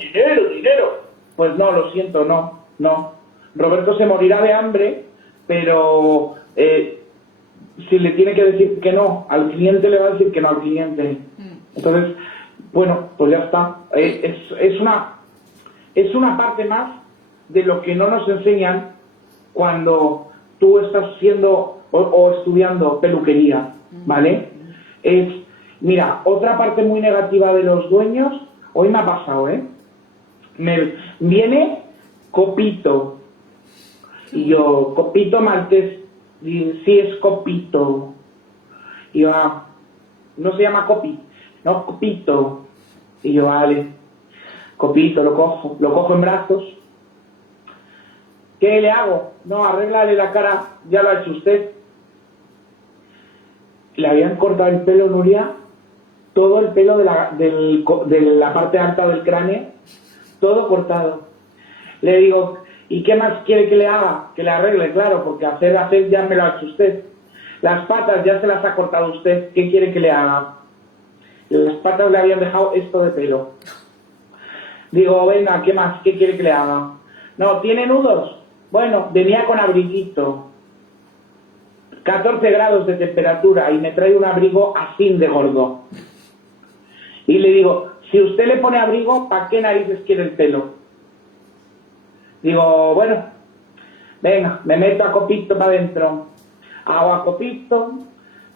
dinero. Pues no, lo siento, no. Roberto se morirá de hambre, pero si le tiene que decir que no al cliente, le va a decir que no al cliente. Entonces, bueno, pues ya está. Es una parte más de lo que no nos enseñan cuando tú estás siendo o estudiando peluquería, ¿vale? Mira, otra parte muy negativa de los dueños, hoy me ha pasado, me viene Copito, y yo, Copito maltés, Y sí, es Copito. Y yo, no se llama Copi, no, Copito. Y yo, vale, Copito, lo cojo en brazos. ¿Qué le hago? No, arréglale la cara, ya lo ha hecho usted. Le habían cortado el pelo, Nuria, todo el pelo de la parte alta del cráneo, todo cortado. Le digo, ¿y qué más quiere que le haga? Que le arregle, claro, porque hacer ya me lo ha hecho usted. Las patas ya se las ha cortado usted, ¿qué quiere que le haga? Las patas le habían dejado esto de pelo. Digo, venga, ¿qué más? ¿Qué quiere que le haga? No, ¿tiene nudos? Bueno, venía con abriguito. 14 grados de temperatura y me trae un abrigo así de gordo. Y le digo, si usted le pone abrigo, ¿para qué narices quiere el pelo? Digo, bueno, venga, me meto a Copito para adentro. Hago a Copito,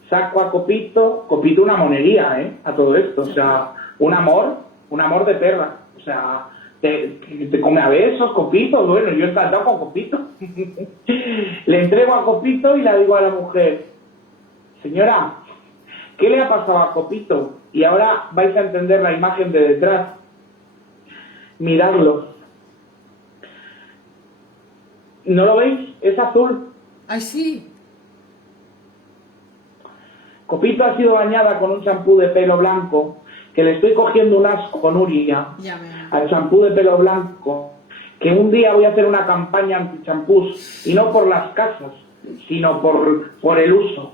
saco a Copito una monería, a todo esto. O sea, un amor de perra. O sea, te come a besos, Copito. Bueno, yo he encantado con Copito. Le entrego a Copito y le digo a la mujer, señora, ¿qué le ha pasado a Copito? Y ahora vais a entender la imagen de detrás. Miradlo. ¿No lo veis? Es azul. ¡Ay, sí! Copito ha sido bañada con un champú de pelo blanco, que le estoy cogiendo un asco con Nuria, al champú de pelo blanco, que un día voy a hacer una campaña anti-champús, y no por las casas, sino por el uso.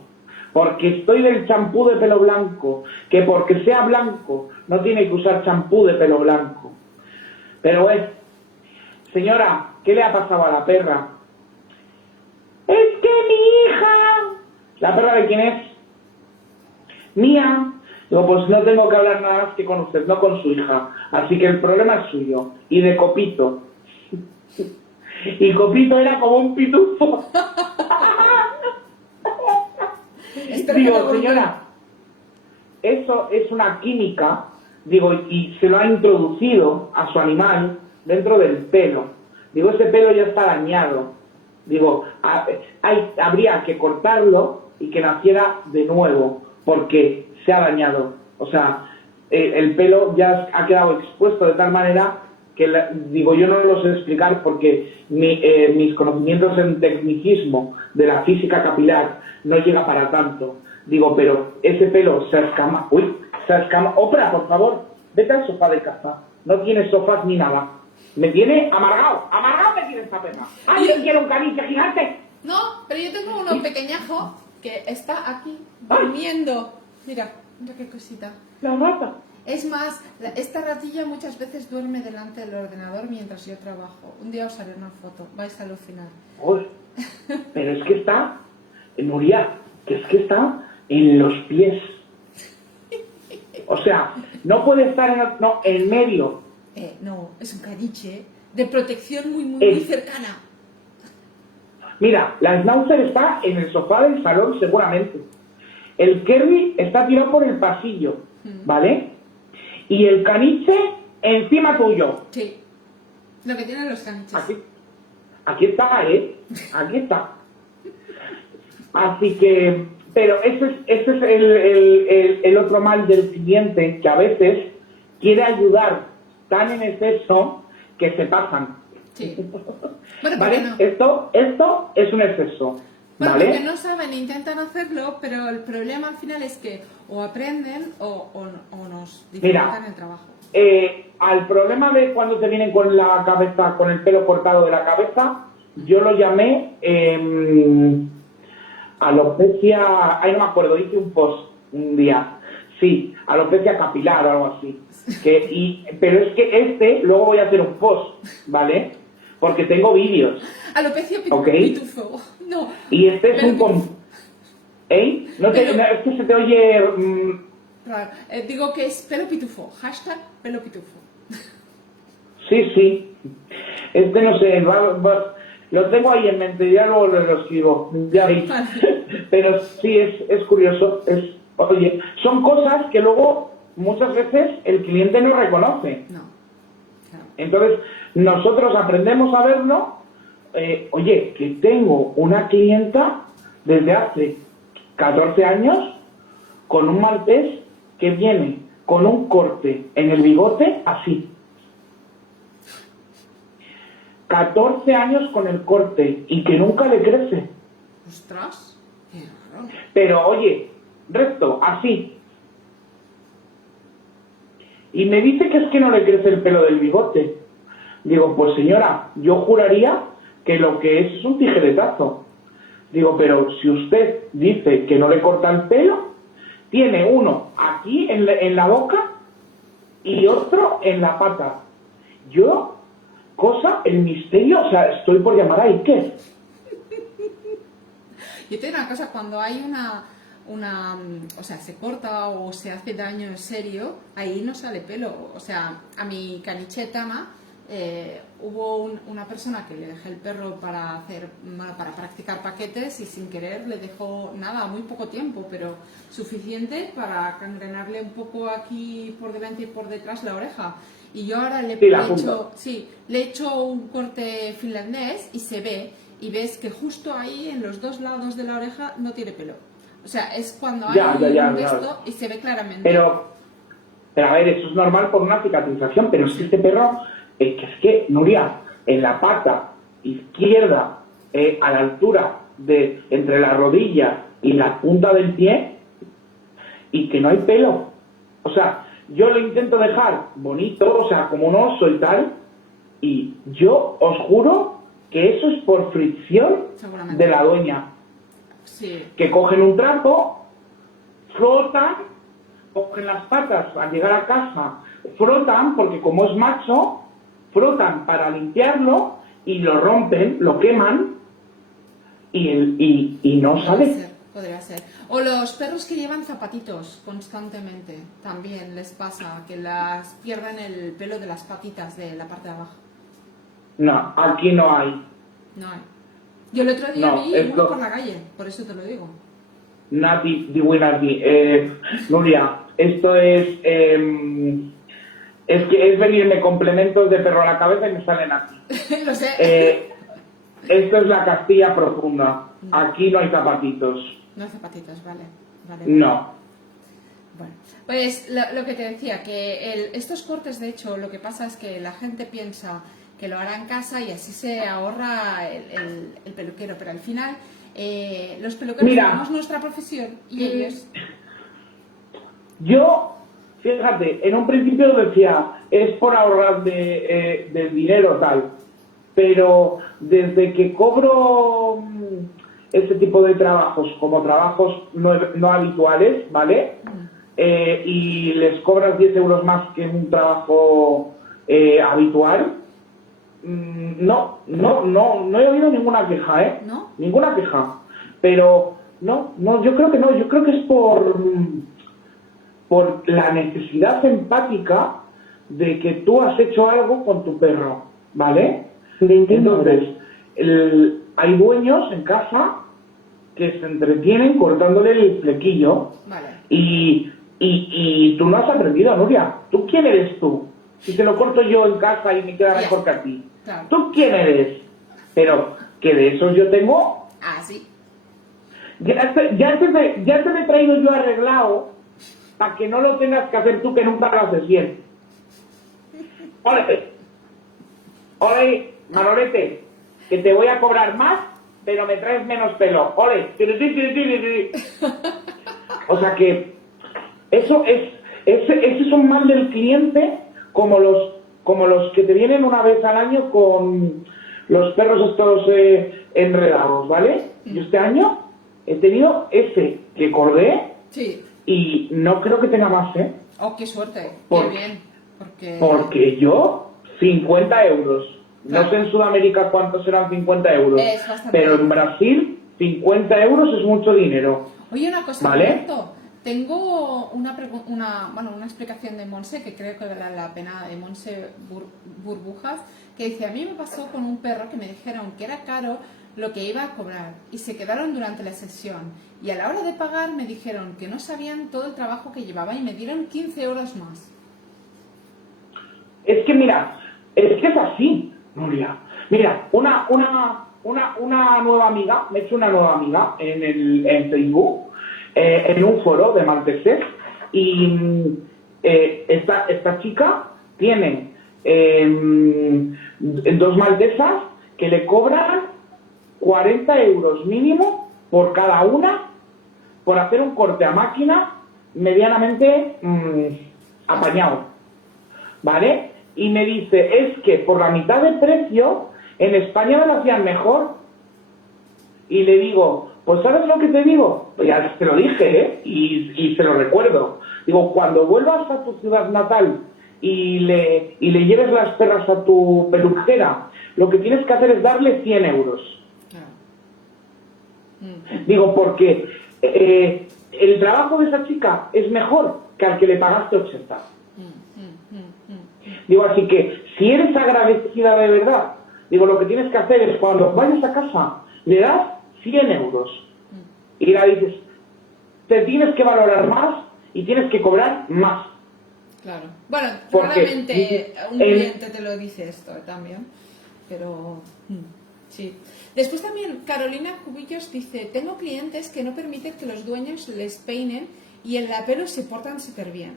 Porque estoy del champú de pelo blanco, que porque sea blanco no tiene que usar champú de pelo blanco. Pero señora, ¿qué le ha pasado a la perra? Es que mi hija... ¿La perra de quién es? Mía. Digo, pues no tengo que hablar nada más que con usted, no con su hija. Así que el problema es suyo. Y de Copito. Y Copito era como un pitufo. Digo, señora, eso es una química, digo, y se lo ha introducido a su animal dentro del pelo. Digo, ese pelo ya está dañado. Digo, habría que cortarlo y que naciera de nuevo, porque se ha dañado. O sea, el pelo ya ha quedado expuesto de tal manera que, digo, yo no lo sé explicar porque mis conocimientos en tecnicismo de la física capilar no llega para tanto. Digo, pero ese pelo se escama. Uy, se escama. Oprah, por favor, vete al sofá de casa. No tiene sofás ni nada. Me tiene amargado me tiene esta perra. ¿Alguien quiere un caniche gigante? No, pero yo tengo uno pequeñajo que está aquí durmiendo. Mira qué cosita. La rata. Es más, esta ratilla muchas veces duerme delante del ordenador mientras yo trabajo. Un día os haré una foto, vais a alucinar. Uy, pero es que está, Nuria, que es que está en los pies. O sea, no puede estar en medio. No, es un caniche de protección muy cercana. Mira, la Schnauzer está en el sofá del salón seguramente. El Kerry está tirado por el pasillo, ¿vale? Y el caniche encima tuyo. Sí, lo que tienen los caniches. Aquí está, Aquí está. Así que, pero ese es el otro mal del cliente, que a veces quiere ayudar tan en exceso que se pasan. Sí. Bueno, ¿vale? no. Esto es un exceso. Bueno, ¿vale? porque no saben e intentan hacerlo, pero el problema al final es que o aprenden o nos dificultan el trabajo. Al problema de cuando te vienen con la cabeza, con el pelo cortado de la cabeza, yo lo llamé alopecia, no me acuerdo, hice un post un día, sí, alopecia capilar o algo así. Pero es que luego voy a hacer un post, ¿vale? Porque tengo vídeos. Alopecia pitufo. No. Y este es un... No, es que se te oye... Claro. Digo que es pelo pitufo. Hashtag pelo pitufo. Sí. No sé, lo tengo ahí en mente, ya luego lo escribo. Ya veis. Pero sí, es curioso. Oye, son cosas que luego muchas veces el cliente no reconoce. No. Claro. Entonces, nosotros aprendemos a verlo. Oye, que tengo una clienta desde hace 14 años con un maltés que viene con un corte en el bigote así. 14 años con el corte y que nunca le crece. Ostras, qué raro. Pero oye, recto, así. Y me dice que es que no le crece el pelo del bigote. Digo, pues señora, yo juraría que lo que es un tijeretazo. Digo, pero si usted dice que no le corta el pelo, tiene uno aquí en la boca y otro en la pata. Yo, el misterio, o sea, estoy por llamar a Iker. Yo te digo una cosa, cuando hay o sea, se corta o se hace daño en serio, ahí no sale pelo. O sea, a mi caniche Tama hubo una persona que le dejé el perro para practicar paquetes y sin querer le dejó nada, muy poco tiempo, pero suficiente para cangrenarle un poco aquí por delante y por detrás la oreja. Y yo ahora le he hecho un corte finlandés y se ve, y ves que justo ahí en los dos lados de la oreja no tiene pelo. O sea, es cuando hay un esto y se ve claramente. Pero a ver, eso es normal por una cicatrización, pero es que este perro, es que, Nuria, en la pata izquierda, a la altura de entre la rodilla y la punta del pie, y que no hay pelo. O sea, yo lo intento dejar bonito, o sea, como un oso y tal, y yo os juro que eso es por fricción de la dueña. Sí. Que cogen un trapo, frotan, cogen las patas al llegar a casa, frotan, porque como es macho, frotan para limpiarlo y lo rompen, lo queman y no sale. Podría ser. O los perros que llevan zapatitos constantemente, también les pasa que pierden el pelo de las patitas de la parte de abajo. No, aquí no hay. No hay. Yo el otro día vi uno por la calle, por eso te lo digo. Nati, Nuria, esto es que es venirme complementos de perro a la cabeza y me salen aquí. Lo sé. Esto es la Castilla profunda. Aquí no hay zapatitos. No hay zapatitos, vale. No. Bueno, pues lo que te decía, que estos cortes, de hecho, lo que pasa es que la gente piensa que lo hará en casa y así se ahorra el peluquero, pero al final los peluqueros tenemos nuestra profesión y ellos... Yo, fíjate, en un principio decía, es por ahorrar del dinero tal, pero desde que cobro este tipo de trabajos como trabajos no habituales, ¿vale? Y les cobras 10 euros más que en un trabajo habitual, no he oído ninguna queja, ¿eh? ¿No? Ninguna queja. Pero no, yo creo que no, yo creo que es por la necesidad empática de que tú has hecho algo con tu perro, ¿vale? Entonces, hay dueños en casa que se entretienen cortándole el flequillo. Vale. Y tú no has aprendido, Nuria. ¿Tú quién eres tú? Si te lo corto yo en casa y me queda mejor que a ti. Claro. ¿Tú quién eres? Pero que de esos yo tengo... Ah, sí. Ya te he traído yo arreglado para que no lo tengas que hacer tú, que nunca lo haces bien. Ole, Manolete, que te voy a cobrar más, pero me traes menos pelo. Ole. O sea que ese es un mal del cliente, como los que te vienen una vez al año con los perros estos enredados, ¿vale? Yo este año he tenido ese que cordé. Sí. Y no creo que tenga más, ¿eh? Oh, qué suerte, qué bien. Porque yo, 50 euros. Claro. No sé en Sudamérica cuántos serán 50 euros. Es bastante. Pero en Brasil, 50 euros es mucho dinero. Oye, una cosa, ¿vale? Tengo una explicación de Monse, que creo que vale la pena, de Monse Burbujas, que dice, a mí me pasó con un perro que me dijeron que era caro lo que iba a cobrar y se quedaron durante la sesión y a la hora de pagar me dijeron que no sabían todo el trabajo que llevaba y me dieron 15 euros más. Es que mira, es así, Nuria. Mira, una una nueva amiga, me he hecho una nueva amiga en Facebook, en un foro de malteses, y esta chica tiene 2 maltesas que le cobran 40 euros mínimo por cada una por hacer un corte a máquina medianamente apañado, ¿vale? Y me dice, es que por la mitad del precio en España me lo hacían mejor. Y le digo, pues ¿sabes lo que te digo? Pues ya te lo dije, ¿eh? Y se lo recuerdo. Digo, cuando vuelvas a tu ciudad natal y le lleves las perras a tu peluquera, lo que tienes que hacer es darle 100 euros. Digo, porque el trabajo de esa chica es mejor que al que le pagaste 80. Digo, así que si eres agradecida de verdad, digo, lo que tienes que hacer es cuando vayas a casa, le das 100 euros y le dices, te tienes que valorar más y tienes que cobrar más. Claro. Bueno, claramente un cliente te lo dice esto también, pero sí. Después también Carolina Cubillos dice, tengo clientes que no permiten que los dueños les peinen y el lapero se portan súper bien.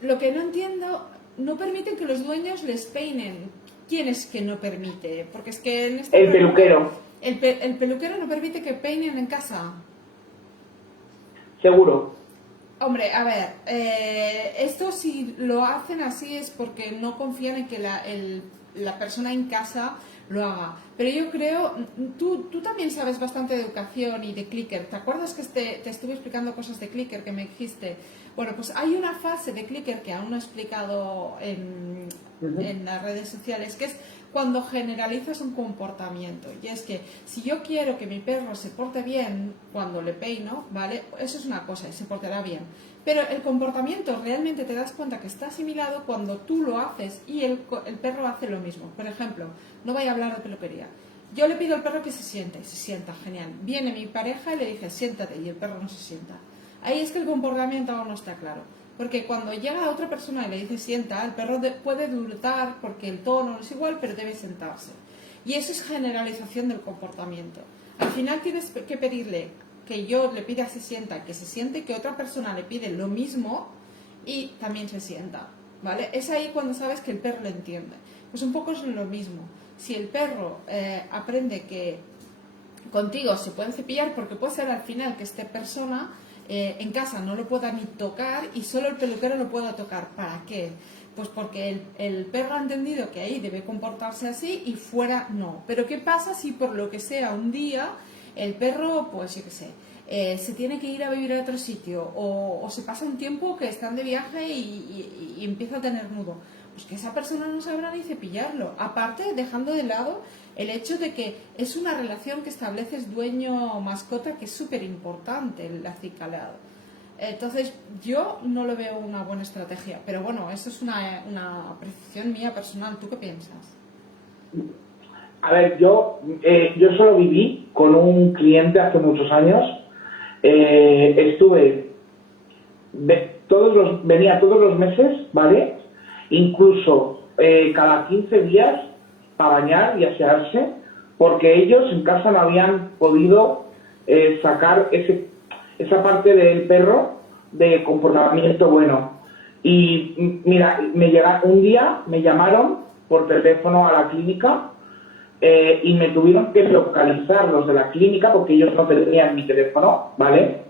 Lo que no entiendo, no permiten que los dueños les peinen. ¿Quién es que no permite? Porque es que en este peluquero. El peluquero no permite que peinen en casa. Seguro. Hombre, a ver, esto si lo hacen así es porque no confían en que la persona en casa lo haga. Pero yo creo, tú también sabes bastante de educación y de clicker. ¿Te acuerdas que te estuve explicando cosas de clicker que me dijiste? Bueno, pues hay una fase de clicker que aún no he explicado en las redes sociales, que es cuando generalizas un comportamiento. Y es que si yo quiero que mi perro se porte bien cuando le peino, ¿vale? Eso es una cosa y se portará bien. Pero el comportamiento realmente te das cuenta que está asimilado cuando tú lo haces y el perro hace lo mismo. Por ejemplo, no voy a hablar de peluquería. Yo le pido al perro que se siente y se sienta, genial. Viene mi pareja y le dice, siéntate, y el perro no se sienta. Ahí es que el comportamiento aún no está claro. Porque cuando llega otra persona y le dice sienta, el perro puede dudar porque el tono no es igual, pero debe sentarse. Y eso es generalización del comportamiento. Al final tienes que pedirle que yo le pida se sienta, que se siente, que otra persona le pide lo mismo y también se sienta, ¿vale? Es ahí cuando sabes que el perro lo entiende. Pues un poco es lo mismo. Si el perro aprende que contigo se pueden cepillar, porque puede ser al final que esta persona en casa no lo pueda ni tocar y solo el peluquero lo pueda tocar. ¿Para qué? Pues porque el perro ha entendido que ahí debe comportarse así y fuera no. Pero ¿qué pasa si por lo que sea un día el perro, pues yo qué sé, se tiene que ir a vivir a otro sitio o se pasa un tiempo que están de viaje y empieza a tener nudo? Pues que esa persona no sabrá ni cepillarlo. Aparte, dejando de lado el hecho de que es una relación que estableces dueño-mascota que es súper importante el acicalado. Entonces, yo no lo veo una buena estrategia. Pero bueno, eso es una apreciación mía personal. ¿Tú qué piensas? A ver, yo solo viví con un cliente hace muchos años. Venía todos los meses, ¿vale? Incluso cada 15 días para bañar y asearse, porque ellos en casa no habían podido sacar esa parte del perro de comportamiento bueno. Y mira, un día me llamaron por teléfono a la clínica y me tuvieron que localizar los de la clínica porque ellos no tenían mi teléfono, ¿vale?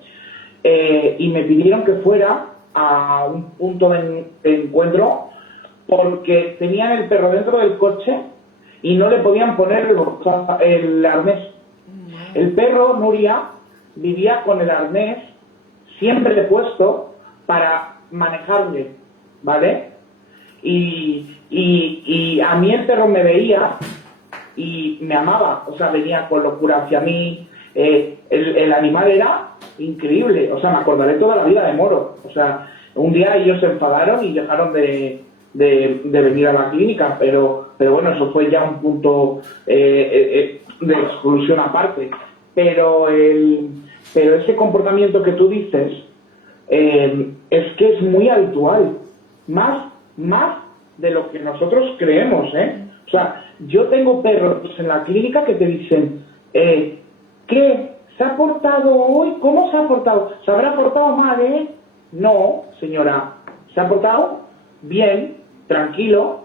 Y me pidieron que fuera a un punto de encuentro porque tenían el perro dentro del coche y no le podían poner el arnés. El perro, Nuria, vivía con el arnés siempre puesto para manejarle, ¿vale? Y a mí el perro me veía y me amaba, o sea, venía con locura hacia mí. El animal era increíble, o sea, me acordaré toda la vida de Moro. O sea, un día ellos se enfadaron y dejaron de venir a la clínica, pero bueno, eso fue ya un punto de exclusión aparte. Pero ese comportamiento que tú dices es que es muy habitual, más de lo que nosotros creemos, ¿eh? O sea, yo tengo perros en la clínica que te dicen, ¿qué? ¿Se ha portado hoy? ¿Cómo se ha portado? ¿Se habrá portado mal, eh? No, señora. ¿Se ha portado? Bien, tranquilo.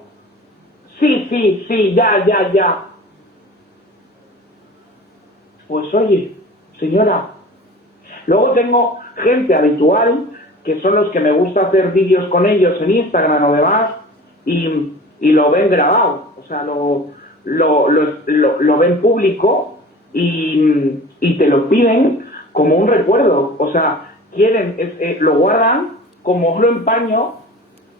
Sí, ya. Pues oye, señora. Luego tengo gente habitual, que son los que me gusta hacer vídeos con ellos en Instagram o demás, y lo ven grabado. O sea, lo ven público y te lo piden como un recuerdo. O sea, quieren, lo guardan como oro en paño,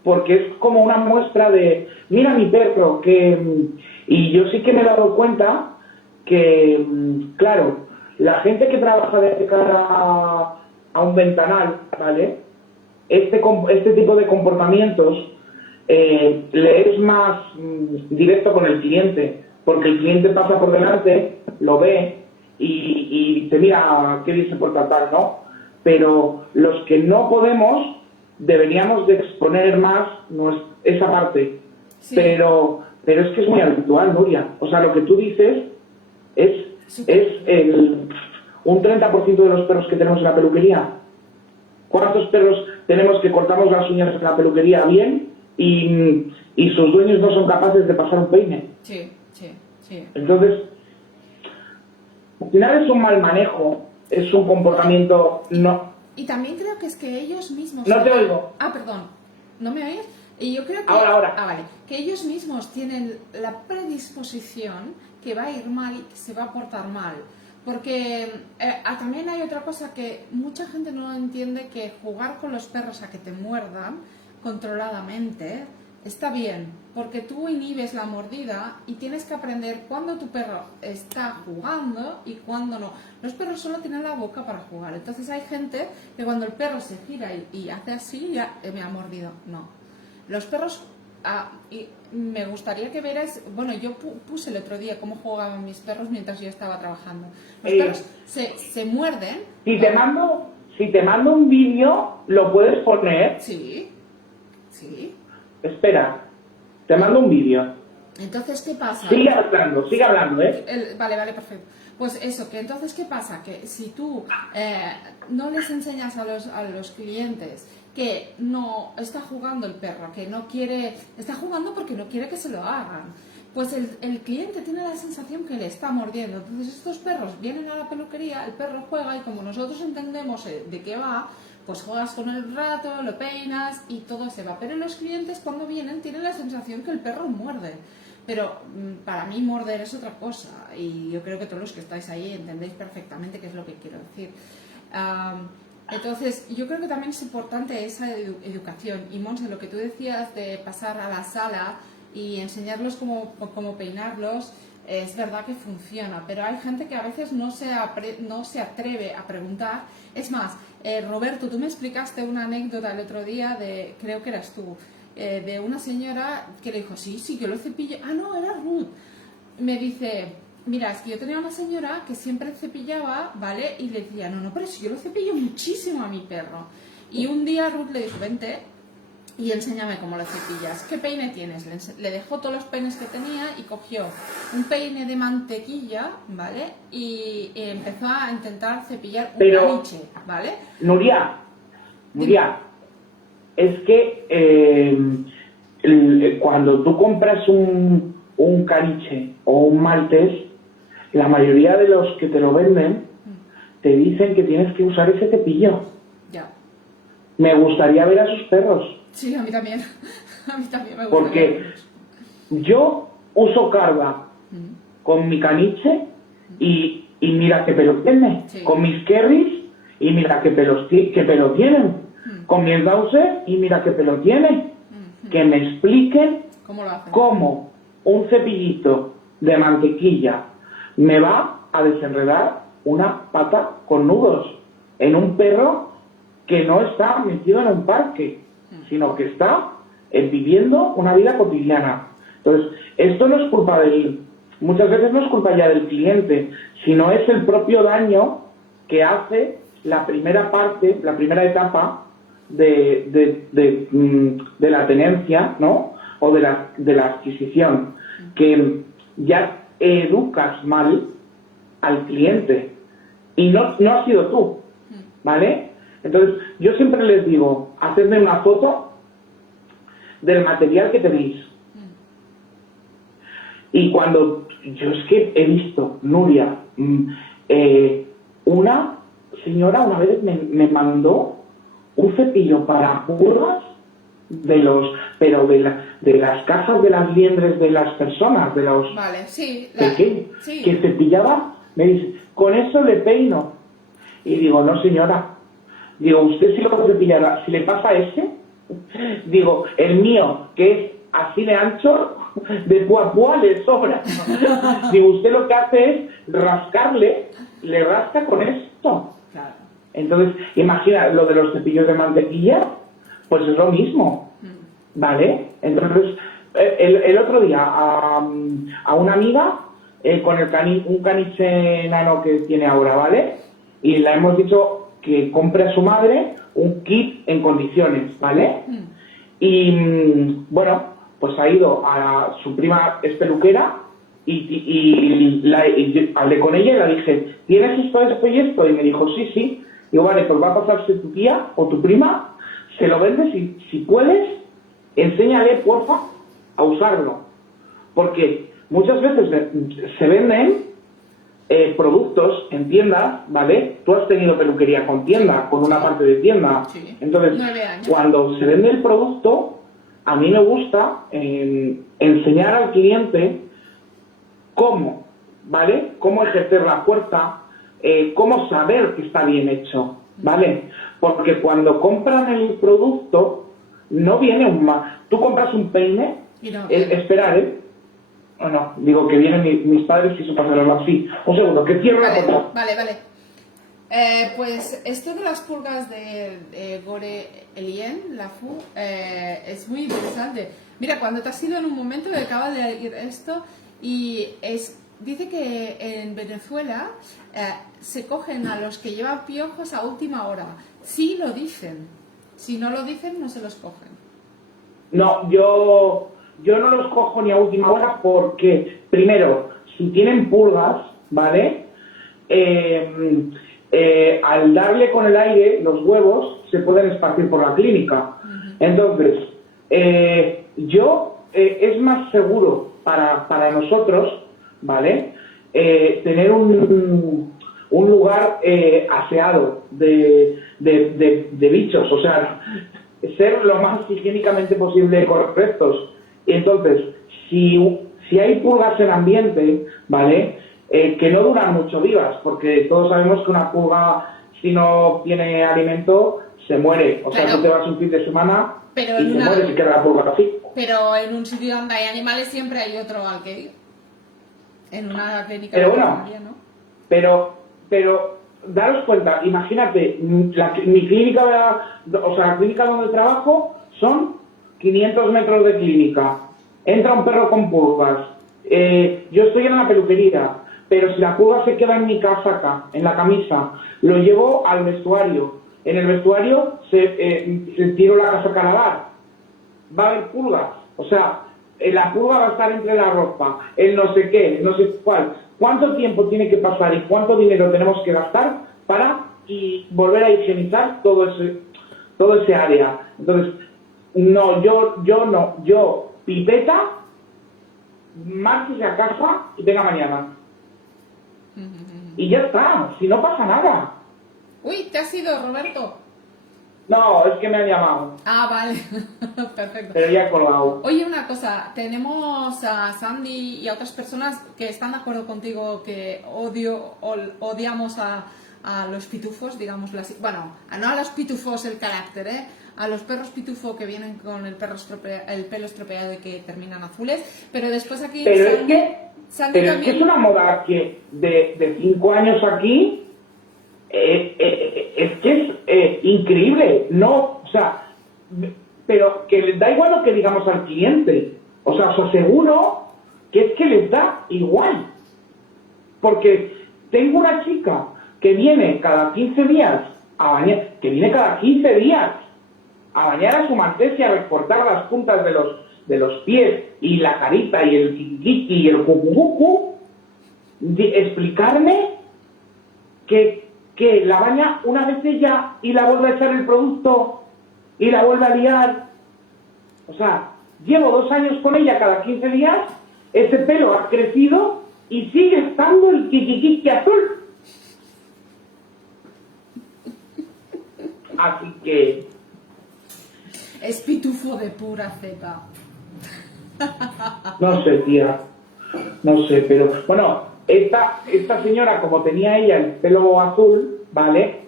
porque es como una muestra de, mira mi perro, y yo sí que me he dado cuenta que, claro, la gente que trabaja de cara a un ventanal, ¿vale? Este tipo de comportamientos le es más directo con el cliente, porque el cliente pasa por delante, lo ve y dice, mira, qué bien se porta tal, ¿no? Pero los que no podemos, deberíamos de exponer más esa parte. Sí. Pero es que es muy habitual, Nuria. O sea, lo que tú dices es un 30% de los perros que tenemos en la peluquería. ¿Cuántos perros tenemos que cortamos las uñas en la peluquería bien y sus dueños no son capaces de pasar un peine? Sí. Entonces, al final es un mal manejo, es un comportamiento no... Y también creo que es que ellos mismos... No te oigo. Ah, perdón. ¿No me oyes? Y yo creo que... Ahora. Ah, vale. Que ellos mismos tienen la predisposición que va a ir mal y que se va a portar mal. Porque también hay otra cosa que mucha gente no entiende, que jugar con los perros a que te muerdan controladamente está bien, porque tú inhibes la mordida y tienes que aprender cuándo tu perro está jugando y cuándo no. Los perros solo tienen la boca para jugar, entonces hay gente que cuando el perro se gira y hace así, ya me ha mordido. No. Los perros, y me gustaría que vieras, bueno, yo puse el otro día cómo jugaban mis perros mientras yo estaba trabajando. Los perros se muerden. Si te mando un vídeo, ¿lo puedes poner? Sí. Espera, te mando un vídeo. Entonces, ¿qué pasa? Sigue hablando, ¿eh? Vale, perfecto. Pues eso, que entonces, ¿qué pasa? Que si tú no les enseñas a los clientes que no está jugando el perro, que no quiere, está jugando porque no quiere que se lo hagan, pues el cliente tiene la sensación que le está mordiendo. Entonces estos perros vienen a la peluquería, el perro juega y como nosotros entendemos de qué va, pues juegas con el rato, lo peinas y todo se va. Pero los clientes cuando vienen tienen la sensación que el perro muerde. Pero para mí morder es otra cosa y yo creo que todos los que estáis ahí entendéis perfectamente qué es lo que quiero decir. Entonces yo creo que también es importante esa educación. Y Monse, lo que tú decías de pasar a la sala y enseñarlos cómo peinarlos, es verdad que funciona, pero hay gente que a veces no se atreve a preguntar. Es más, Roberto, tú me explicaste una anécdota el otro día, creo que eras tú, de una señora que le dijo, sí, yo lo cepillo. Ah, no, era Ruth. Me dice, mira, es que yo tenía una señora que siempre cepillaba, ¿vale? Y le decía, no, pero si yo lo cepillo muchísimo a mi perro. Y un día Ruth le dijo, vente y enséñame cómo lo cepillas. ¿Qué peine tienes? Le dejó todos los peines que tenía y cogió un peine de mantequilla, ¿vale? Y empezó a intentar cepillar un caniche, ¿vale? Nuria, es que cuando tú compras un caniche o un maltés, la mayoría de los que te lo venden te dicen que tienes que usar ese cepillo. Ya. Me gustaría ver a sus perros. Sí, a mí también. A mí también me gusta. Porque yo uso carga con mi caniche y mira qué pelo tiene. Sí. Con mis kerris y mira qué pelo tienen. Con mi Schnauzer y mira qué pelo tiene. Que me expliquen cómo un cepillito de mantequilla me va a desenredar una pata con nudos en un perro que no está metido en un parque, sino que está viviendo una vida cotidiana. Entonces, esto no es culpa muchas veces no es culpa ya del cliente, sino es el propio daño que hace la primera etapa de la tenencia, ¿no? o de la adquisición, que ya educas mal al cliente y no has sido tú, ¿vale? Entonces, yo siempre les digo, hacedme una foto del material que tenéis. Y cuando yo es que he visto, Nuria, una señora una vez me mandó un cepillo para purgas de las casas de las liendres de las personas, de los Vale, sí. pequeños, Sí. que cepillaba, me dice, con eso le peino. Y digo, no señora, digo, usted si lo cepillara, si le pasa ese, digo, el mío, que es así de ancho, de púa a púa le sobra. Digo, usted lo que hace es rascarle, le rasca con esto. Claro. Entonces, imagina, lo de los cepillos de mantequilla, pues es lo mismo, ¿vale? Entonces, el otro día a una amiga, con un caniche enano que tiene ahora, ¿vale? Y le hemos dicho que compre a su madre un kit en condiciones, ¿vale? Y bueno, pues ha ido su prima es peluquera y hablé con ella y le dije, ¿tienes esto y esto? Y me dijo, sí. Digo, vale, pues va a pasarse tu tía o tu prima, se lo vendes y si puedes, enséñale, porfa, a usarlo. Porque muchas veces se venden productos en tiendas, ¿vale? Tú has tenido peluquería con tienda, con una parte de tienda. Sí. Entonces, 9 años. cuando se vende el producto, a mí me gusta enseñar al cliente cómo, ¿vale? Cómo ejercer la fuerza, cómo saber que está bien hecho, ¿vale? Porque cuando compran el producto, no viene tú compras un peine, Y no. esperar, no, digo que vienen mis padres y su pasarlo así. Un segundo, que cierro la puerta. Vale. Pues esto de las pulgas de Gore Elien, la FU, es muy interesante. Mira, cuando te has ido en un momento que acaba de ir esto y dice que en Venezuela se cogen a los que llevan piojos a última hora. Sí lo dicen. Si no lo dicen, no se los cogen. No, yo no los cojo ni a última hora porque, primero, si tienen pulgas, ¿vale? Al darle con el aire, los huevos se pueden esparcir por la clínica. Entonces, es más seguro para nosotros, ¿vale? Tener un lugar aseado de bichos, o sea, ser lo más higiénicamente posible correctos. Y entonces, si hay pulgas en ambiente, ¿vale? Que no duran mucho vivas, porque todos sabemos que una pulga, si no tiene alimento, se muere. O sea, Claro. tú te vas un fin de semana Pero y te mueres y queda la pulga así. Pero en un sitio donde hay animales siempre hay otro al que ir. En una clínica Pero bueno, veterinaria, ¿no? pero daros cuenta, imagínate, mi clínica, o sea, la clínica donde trabajo son 500 metros de clínica. Entra un perro con pulgas. Yo estoy en una peluquería, pero si la pulga se queda en mi casa acá, en la camisa, lo llevo al vestuario. En el vestuario tiro la casa a lavar. Va a haber pulgas. O sea, la pulga va a estar entre la ropa, el no sé qué, no sé cuál. ¿Cuánto tiempo tiene que pasar y cuánto dinero tenemos que gastar para volver a higienizar todo ese área? Entonces, no, yo pipeta, márchese a casa y venga mañana. Y ya está, si no pasa nada. Uy, ¿te has ido, Roberto? No, es que me han llamado. Ah, vale. Perfecto. Pero ya he colgado. Oye, una cosa, tenemos a Sandy y a otras personas que están de acuerdo contigo que odiamos a los pitufos, digámoslo así. Bueno, no a los pitufos el carácter, a los perros pitufo que vienen con el pelo estropeado y que terminan azules, pero después aquí Pero Sandy, es que es una moda que de 5 años aquí es que es increíble, no, o sea, pero que les da igual lo que digamos al cliente, o sea, os aseguro que es que les da igual, porque tengo una chica que viene cada 15 días a bañar, a bañar a su maltés y a recortar las puntas de los pies y la carita y el kikiki y el cucucucu, explicarme que la baña una vez ella y la vuelve a echar el producto y la vuelve a liar. O sea, llevo 2 años con ella cada 15 días, ese pelo ha crecido y sigue estando el kikiki azul. Así que... Es pitufo de pura cepa. No sé, tía. No sé, pero... Bueno, esta señora, como tenía ella el pelo azul, ¿vale?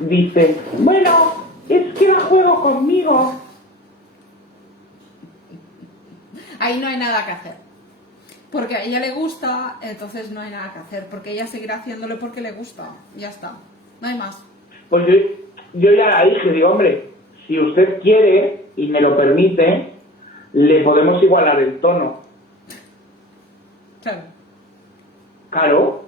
Dice, bueno, es que la juego conmigo. Ahí no hay nada que hacer. Porque a ella le gusta, entonces no hay nada que hacer. Porque ella seguirá haciéndolo porque le gusta. Ya está. No hay más. Pues yo ya la dije, digo, hombre, si usted quiere y me lo permite, le podemos igualar el tono. Claro. Claro,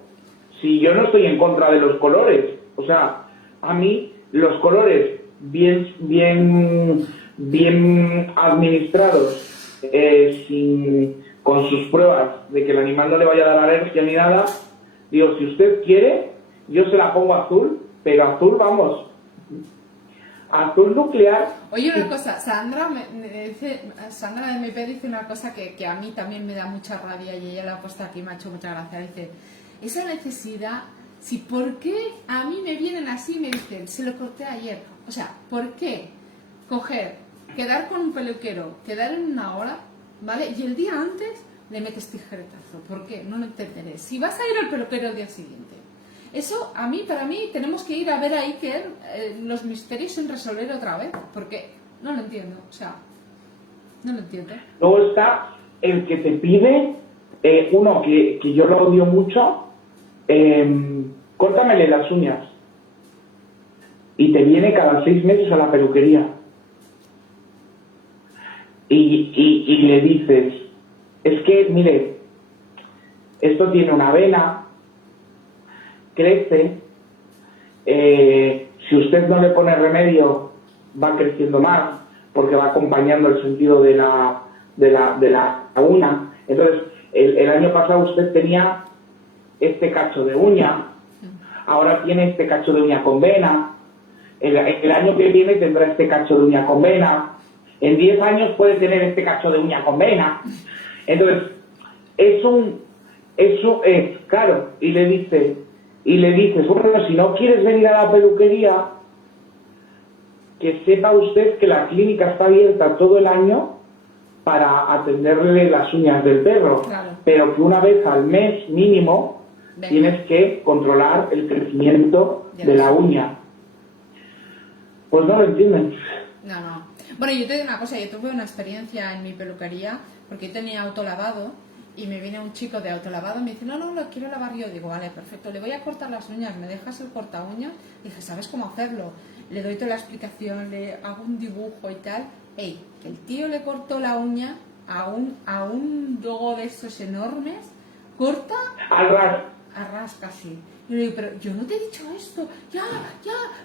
si yo no estoy en contra de los colores. O sea, a mí los colores bien administrados, con sus pruebas de que el animal no le vaya a dar alergia ni nada, digo, si usted quiere, yo se la pongo azul, pero azul, vamos, azul nuclear. Oye, una cosa, Sandra Sandra de MP dice una cosa que a mí también me da mucha rabia y ella la ha puesto aquí, me ha hecho mucha gracia. Dice, esa necesidad, si por qué a mí me vienen así y me dicen, se lo corté ayer. O sea, ¿por qué quedar con un peluquero, quedar en una hora, ¿vale? Y el día antes le metes tijeretazo? ¿Por qué? No lo entenderé. Si vas a ir al peluquero el día siguiente. Eso, para mí, tenemos que ir a ver a Iker los misterios sin resolver otra vez, porque no lo entiendo, o sea, no lo entiendo. Luego está el que te pide, uno que yo lo odio mucho, córtamele las uñas. Y te viene cada 6 meses a la peluquería. Y le dices, es que, mire, esto tiene una vena, crece, si usted no le pone remedio va creciendo más porque va acompañando el sentido de la uña. Entonces el año pasado usted tenía este cacho de uña, ahora tiene este cacho de uña con vena, el año que viene tendrá este cacho de uña con vena, en 10 años puede tener este cacho de uña con vena. Entonces eso es claro, y le dices, bueno, si no quieres venir a la peluquería, que sepa usted que la clínica está abierta todo el año para atenderle las uñas del perro, Claro. Pero que una vez al mes mínimo tienes que controlar el crecimiento de la uña. Pues no lo entienden. No. Bueno, yo te digo una cosa, yo tuve una experiencia en mi peluquería, porque yo tenía autolavado, y me viene un chico de autolavado y me dice, no, lo quiero lavar yo. Digo, vale, perfecto, le voy a cortar las uñas, ¿me dejas el corta uñas? Dije, ¿sabes cómo hacerlo? Le doy toda la explicación, le hago un dibujo y tal. Que el tío le cortó la uña a un dogo de estos enormes, corta a ras casi. Y le digo, pero yo no te he dicho esto, ya,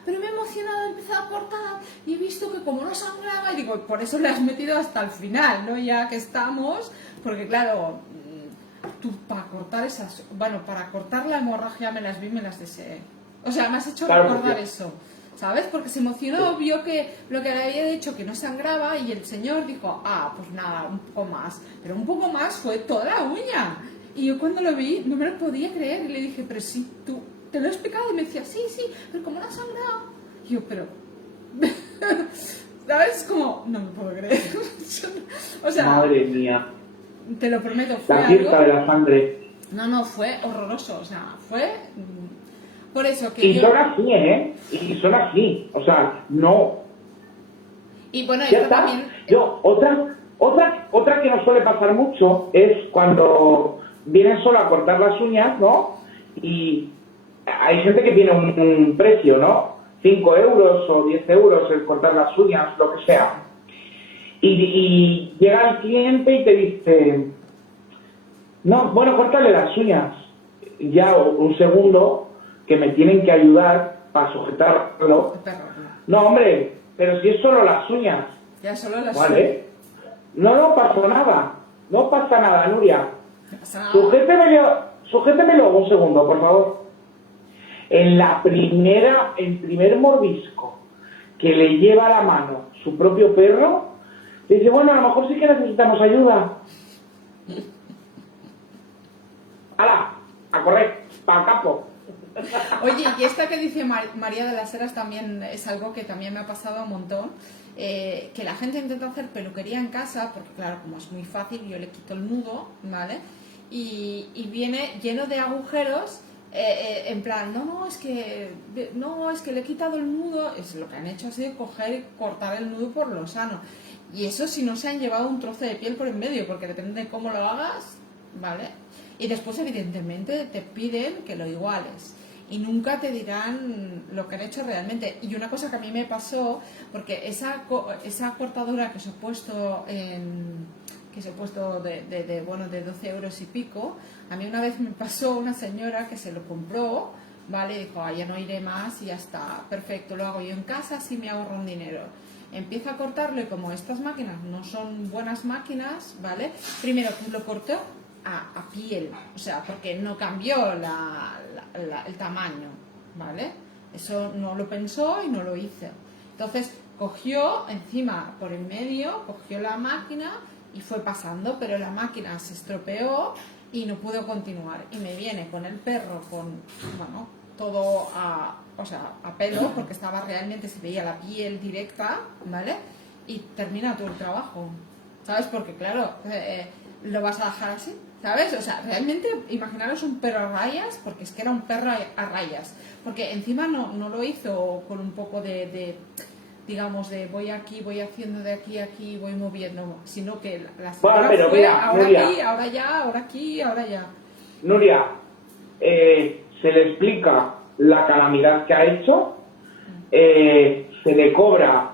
pero me he emocionado, he empezado a cortar y he visto que como no sangraba, y digo, por eso le has metido hasta el final, ¿no? Ya que estamos, porque claro, tú para cortar la hemorragia me las deseé. O sea, me has hecho recordar eso, ¿sabes? Porque se emocionó, vio que lo que le había dicho que no sangraba y el señor dijo, pues nada, un poco más. Pero un poco más fue toda la uña. Y yo cuando lo vi no me lo podía creer y le dije, pero sí, tú, te lo he explicado. Y me decía, sí, pero como no ha sangrado. Y yo, pero... ¿Sabes? Como, no me puedo creer. O sea... Madre mía. Te lo prometo, fue la fiesta algo... de la sangre. No, fue horroroso. O sea, fue... Por eso que y son así, y son así, o sea, no. Y bueno, ya esto está. también... Otra que nos suele pasar mucho es cuando vienen solo a cortar las uñas, ¿no? Y hay gente que tiene un precio, ¿no? 5 euros o 10 euros el cortar las uñas, lo que sea. Y llega el cliente y te dice, no, bueno, córtale las uñas. Ya un segundo que me tienen que ayudar para sujetarlo. No, hombre, pero si es solo las uñas. Ya solo las ¿vale? No pasa nada. No pasa nada, Nuria. No pasa nada. Sujétemelo un segundo, por favor. El primer mordisco que le lleva a la mano su propio perro, dice, bueno, a lo mejor sí que necesitamos ayuda. ¡Hala! A correr, para campo. Oye, y esta que dice María de las Heras también es algo que también me ha pasado un montón, que la gente intenta hacer peluquería en casa, porque claro, como es muy fácil, yo le quito el nudo, ¿vale? Y viene lleno de agujeros, en plan, no, es que le he quitado el nudo, es lo que han hecho ha sido coger y cortar el nudo por lo sano. Y eso si no se han llevado un trozo de piel por en medio, porque depende de cómo lo hagas, ¿vale? Y después, evidentemente, te piden que lo iguales. Y nunca te dirán lo que han hecho realmente. Y una cosa que a mí me pasó, porque esa cortadora que os he puesto de 12 euros y pico, a mí una vez me pasó una señora que se lo compró, ¿vale? Y dijo, ya no iré más y ya está, perfecto, lo hago yo en casa, así me ahorro un dinero. Empieza a cortarlo y como estas máquinas no son buenas máquinas, ¿vale? Primero, lo cortó a piel, o sea, porque no cambió el tamaño, ¿vale? Eso no lo pensó y no lo hizo. Entonces cogió encima por en medio, cogió la máquina y fue pasando, pero la máquina se estropeó y no pudo continuar. Y me viene con el perro todo a pelo, porque estaba realmente, se veía la piel directa, ¿vale? Y termina todo el trabajo, ¿sabes? Porque claro, lo vas a dejar así, ¿sabes? O sea, realmente imaginaros un perro a rayas, porque es que era un perro a rayas, porque encima no lo hizo con un poco digamos, de voy aquí, voy haciendo de aquí a aquí, voy moviendo, sino que la señora pero fue mira, ahora Nuria, aquí, ahora allá, ahora aquí, ahora allá. Nuria, se le explica la calamidad que ha hecho, se le cobra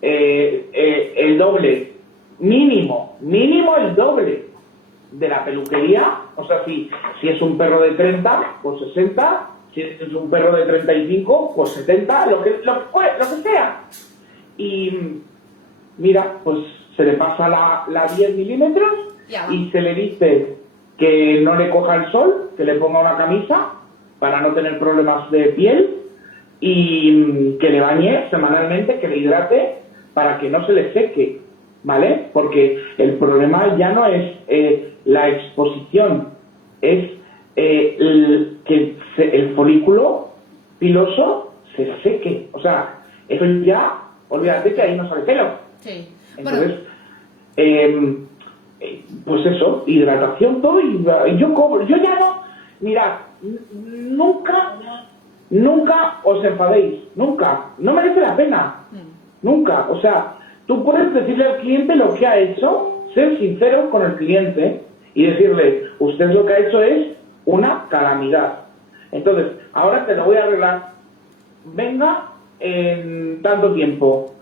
el doble, mínimo el doble de la peluquería. O sea, si es un perro de 30, pues 60, si es un perro de 35, pues 70, lo que sea. Y mira, pues se le pasa la 10 milímetros y se le dice que no le coja el sol, que le ponga una camisa para no tener problemas de piel y que le bañe semanalmente, que le hidrate para que no se le seque, ¿vale? Porque el problema ya no es la exposición, es que el folículo piloso se seque. O sea, eso ya, olvídate que ahí no sale pelo. Sí. Entonces, pues eso, hidratación, todo, y yo ya no, mirad, nunca os enfadéis, nunca, no merece la pena, nunca. O sea, tú puedes decirle al cliente lo que ha hecho, ser sincero con el cliente y decirle, usted lo que ha hecho es una calamidad. Entonces, ahora te lo voy a arreglar, venga en tanto tiempo.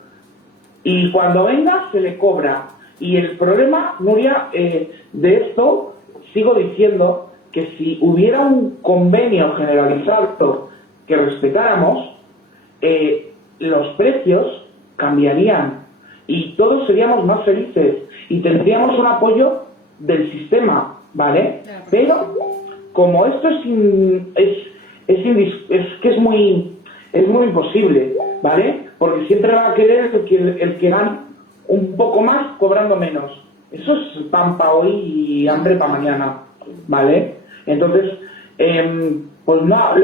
Y cuando venga se le cobra. Y el problema, Nuria, de esto, sigo diciendo que si hubiera un convenio generalizado que respetáramos, los precios cambiarían y todos seríamos más felices y tendríamos un apoyo del sistema, ¿vale? Pero como esto es muy imposible, ¿vale? Porque siempre va a querer el que gane un poco más cobrando menos. Eso es pan para hoy y hambre para mañana, ¿vale? Entonces, pues nada,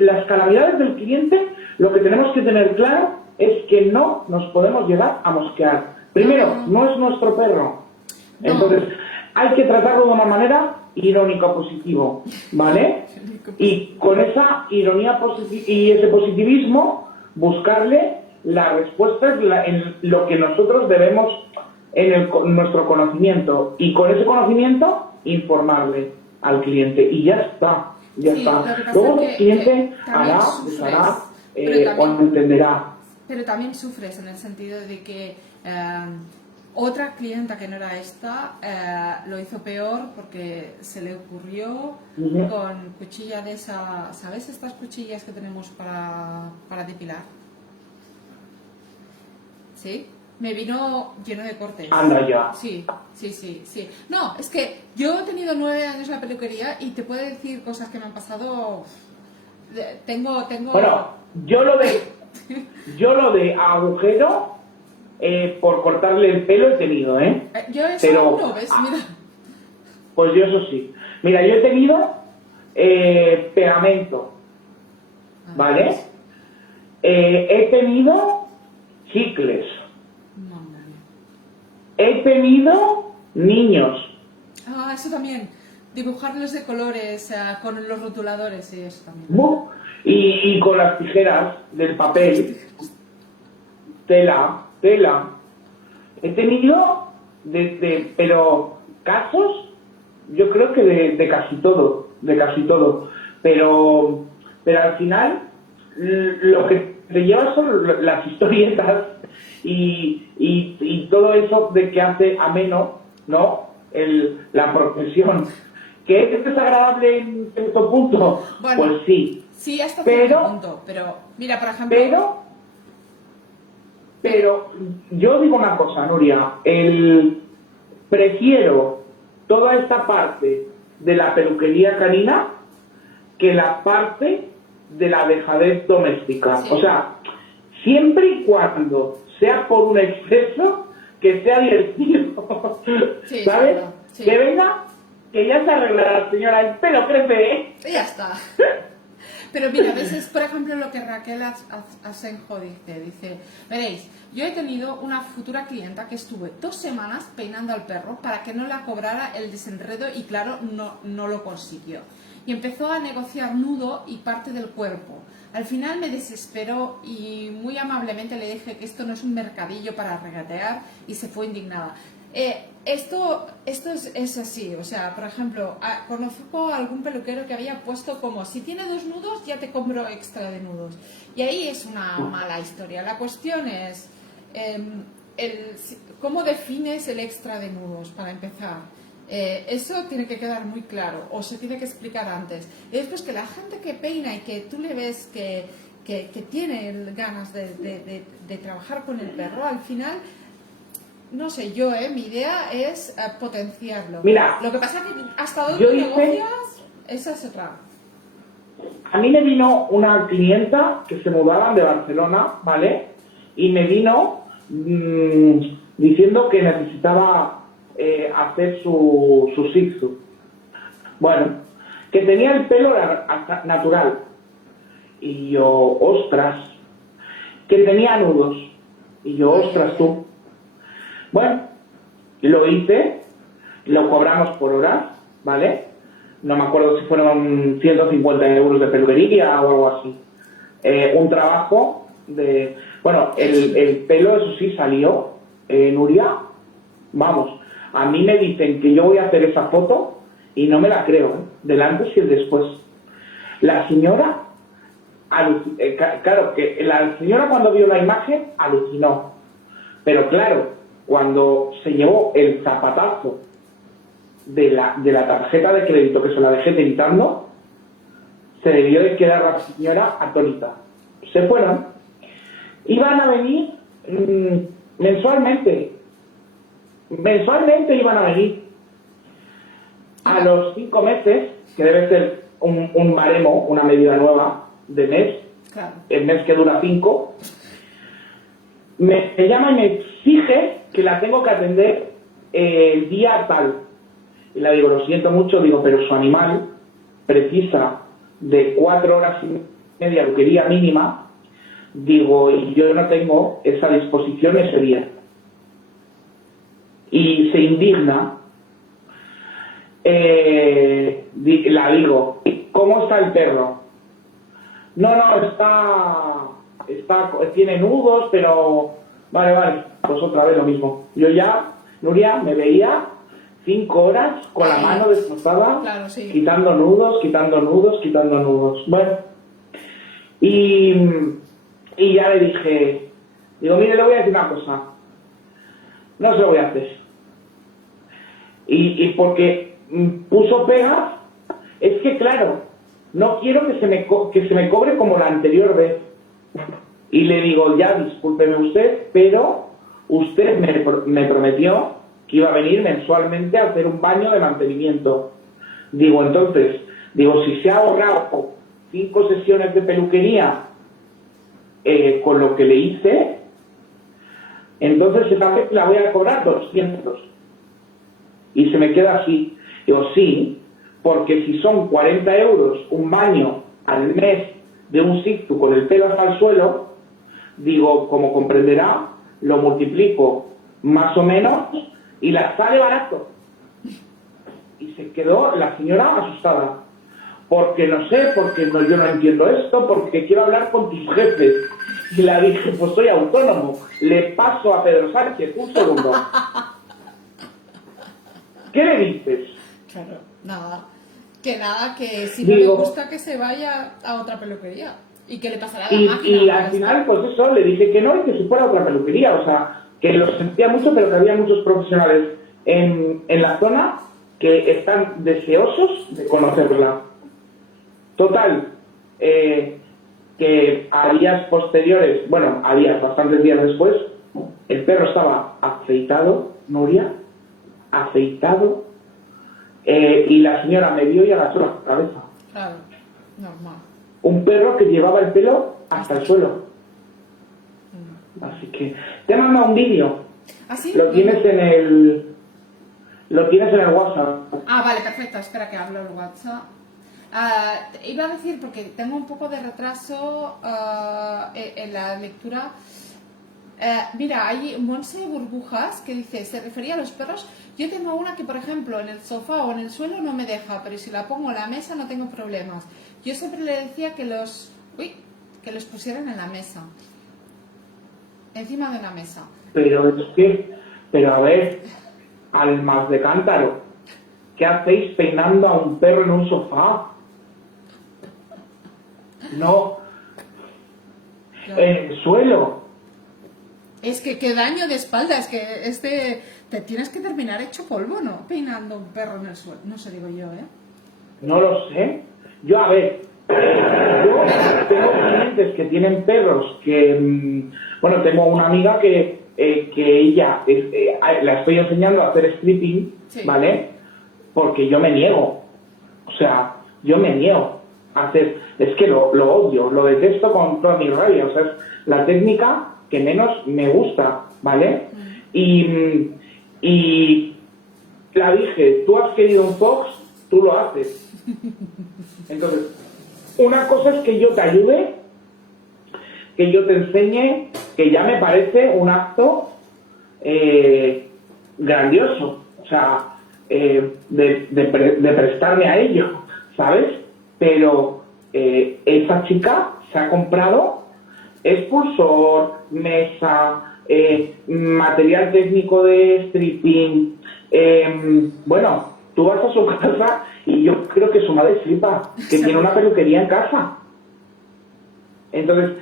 las calamidades del cliente, lo que tenemos que tener claro es que no nos podemos llegar a mosquear. Primero, no es nuestro perro. Entonces, hay que tratarlo de una manera irónica positivo, ¿vale? Y con esa ironía y ese positivismo, buscarle la respuesta en lo que nosotros debemos en nuestro conocimiento, y con ese conocimiento informarle al cliente y ya está. Luego el cliente hará, deshará o entenderá. Pero también sufres en el sentido de que otra clienta que no era esta lo hizo peor porque se le ocurrió con cuchilla de esa, ¿sabes? Estas cuchillas que tenemos para depilar. ¿Sí? Me vino lleno de cortes. Anda ya. Sí. No, es que yo he tenido 9 años en la peluquería y te puedo decir cosas que me han pasado. Tengo. Bueno, yo lo de agujero por cortarle el pelo he tenido, ¿eh? Yo eso Pero, no, ¿ves? Mira. Pues yo eso sí. Mira, yo he tenido pegamento, ¿vale? He tenido chicles. Madre mía. He tenido niños. Ah, eso también. Dibujarlos de colores con los rotuladores y eso también. Y con las tijeras del papel. Tela. He tenido pero casos, yo creo que de casi todo. Pero al final, lo que te llevas son las historietas y todo eso de que hace ameno, ¿no? La profesión. ¿Que es desagradable en cierto punto? Bueno, pues sí. Sí, hasta cierto punto, pero mira, por ejemplo... Pero yo digo una cosa, Nuria, prefiero toda esta parte de la peluquería canina que la parte de la dejadez doméstica. Sí. O sea, siempre y cuando sea por un exceso, que sea divertido. Sí, ¿sabes? claro, sí. Que venga, que ya se arreglará, señora, el pelo crece, ¿eh? Y ya está. Pero mira, a veces, por ejemplo, lo que Raquel Asenjo dice, veréis, yo he tenido una futura clienta que estuve 2 semanas peinando al perro para que no la cobrara el desenredo y claro, no lo consiguió. Y empezó a negociar nudo y parte del cuerpo. Al final me desesperó y muy amablemente le dije que esto no es un mercadillo para regatear y se fue indignada. Esto es así, o sea, por ejemplo, conozco a algún peluquero que había puesto como, si tiene 2 nudos ya te compro extra de nudos. Y ahí es una mala historia. La cuestión es, ¿cómo defines el extra de nudos para empezar? Eso tiene que quedar muy claro, o se tiene que explicar antes. Y después que la gente que peina y que tú le ves que tiene ganas de trabajar con el perro, al final... No sé, mi idea es potenciarlo. Mira, lo que pasa es que hasta dónde negocias, esa es otra. A mí me vino una clienta que se mudaban de Barcelona, ¿vale? Y me vino diciendo que necesitaba hacer su shih tzu. Bueno, que tenía el pelo natural. Y yo, ostras, que tenía nudos. Y yo, ostras, tú. Bueno, lo hice, lo cobramos por horas, ¿vale? No me acuerdo si fueron 150 euros de peluquería o algo así. Un trabajo de... Bueno, el pelo, eso sí, salió, Nuria. Vamos, a mí me dicen que yo voy a hacer esa foto y no me la creo, ¿eh? Del antes y el después. La señora, claro, que la señora cuando vio la imagen alucinó. Pero claro, cuando se llevó el zapatazo de la tarjeta de crédito que se la dejé tentando, se debió de quedar la señora atónita. Se fueron. Iban a venir mensualmente. Mensualmente iban a venir. A los 5 meses, que debe ser un baremo, una medida nueva de mes, claro. El mes que dura 5, me llama y me exige que la tengo que atender el día tal. Y le digo, lo siento mucho, digo, pero su animal precisa de 4 horas y media, peluquería mínima, digo, y yo no tengo esa disposición ese día. Y se indigna. La digo, ¿cómo está el perro? No, tiene nudos, pero vale, pues otra vez lo mismo. Yo ya, Nuria, me veía 5 horas con la mano destrozada, claro, sí. quitando nudos. Bueno, y ya le dije, digo, mire, le voy a decir una cosa, no se lo voy a hacer. Y porque puso pegas, es que claro, no quiero que se me cobre como la anterior vez. Y le digo, ya, discúlpeme usted, pero usted me prometió que iba a venir mensualmente a hacer un baño de mantenimiento. Digo, entonces, si se ha ahorrado 5 sesiones de peluquería con lo que le hice, entonces esa vez la voy a cobrar 200. Y se me queda así. Digo, sí, porque si son 40 euros un baño al mes de un sictu con el pelo hasta el suelo, digo, como comprenderá, lo multiplico más o menos y la sale barato. Y se quedó la señora asustada. Porque no sé, porque no, yo no entiendo esto, porque quiero hablar con tus jefes. Y le dije, pues soy autónomo, le paso a Pedro Sánchez, un segundo. ¿Qué le dices? Claro, nada, que si no le gusta que se vaya a otra peluquería. ¿Y que le pasará la máquina? Y al final, pues eso, le dije que no y que se fuera a otra peluquería. O sea, que lo sentía mucho, pero que había muchos profesionales en la zona que están deseosos de conocerla. Total, que a días posteriores, bueno, a días, bastantes días después, el perro estaba afeitado, Nuria, afeitado, y la señora me vio y agachó la cabeza. Claro, normal. Un perro que llevaba el pelo hasta el suelo. Así que te he mandado un vídeo. ¿Ah, sí? Lo tienes en el WhatsApp. Ah, vale, perfecto. Espera que hablo el WhatsApp. Iba a decir, porque tengo un poco de retraso en la lectura. Mira, hay Monse Burbujas que dice, se refería a los perros. Yo tengo una que, por ejemplo, en el sofá o en el suelo no me deja, pero si la pongo en la mesa no tengo problemas. Yo siempre le decía que los pusieran en la mesa, encima de una mesa. Pero a ver, almas de cántaro, ¿qué hacéis peinando a un perro en un sofá? No, en el suelo. Es que qué daño de espalda, es que te tienes que terminar hecho polvo, ¿no? Peinando un perro en el suelo, no sé, digo yo, ¿eh? No lo sé. Yo tengo clientes que tienen perros que, bueno, tengo una amiga que ella, la estoy enseñando a hacer stripping, sí. ¿Vale? Porque yo me niego. O sea, yo me niego a hacer, es que lo odio, lo detesto con toda mi rabia. O sea, es la técnica que menos me gusta, ¿vale? Y la dije, tú has querido un fox, tú lo haces. Entonces, una cosa es que yo te ayude, que yo te enseñe, que ya me parece un acto grandioso, o sea, de prestarme a ello, ¿sabes? Pero esa chica se ha comprado expulsor, mesa, material técnico de stripping, bueno, tú vas a su casa y yo creo que su madre flipa, que tiene una peluquería en casa. Entonces,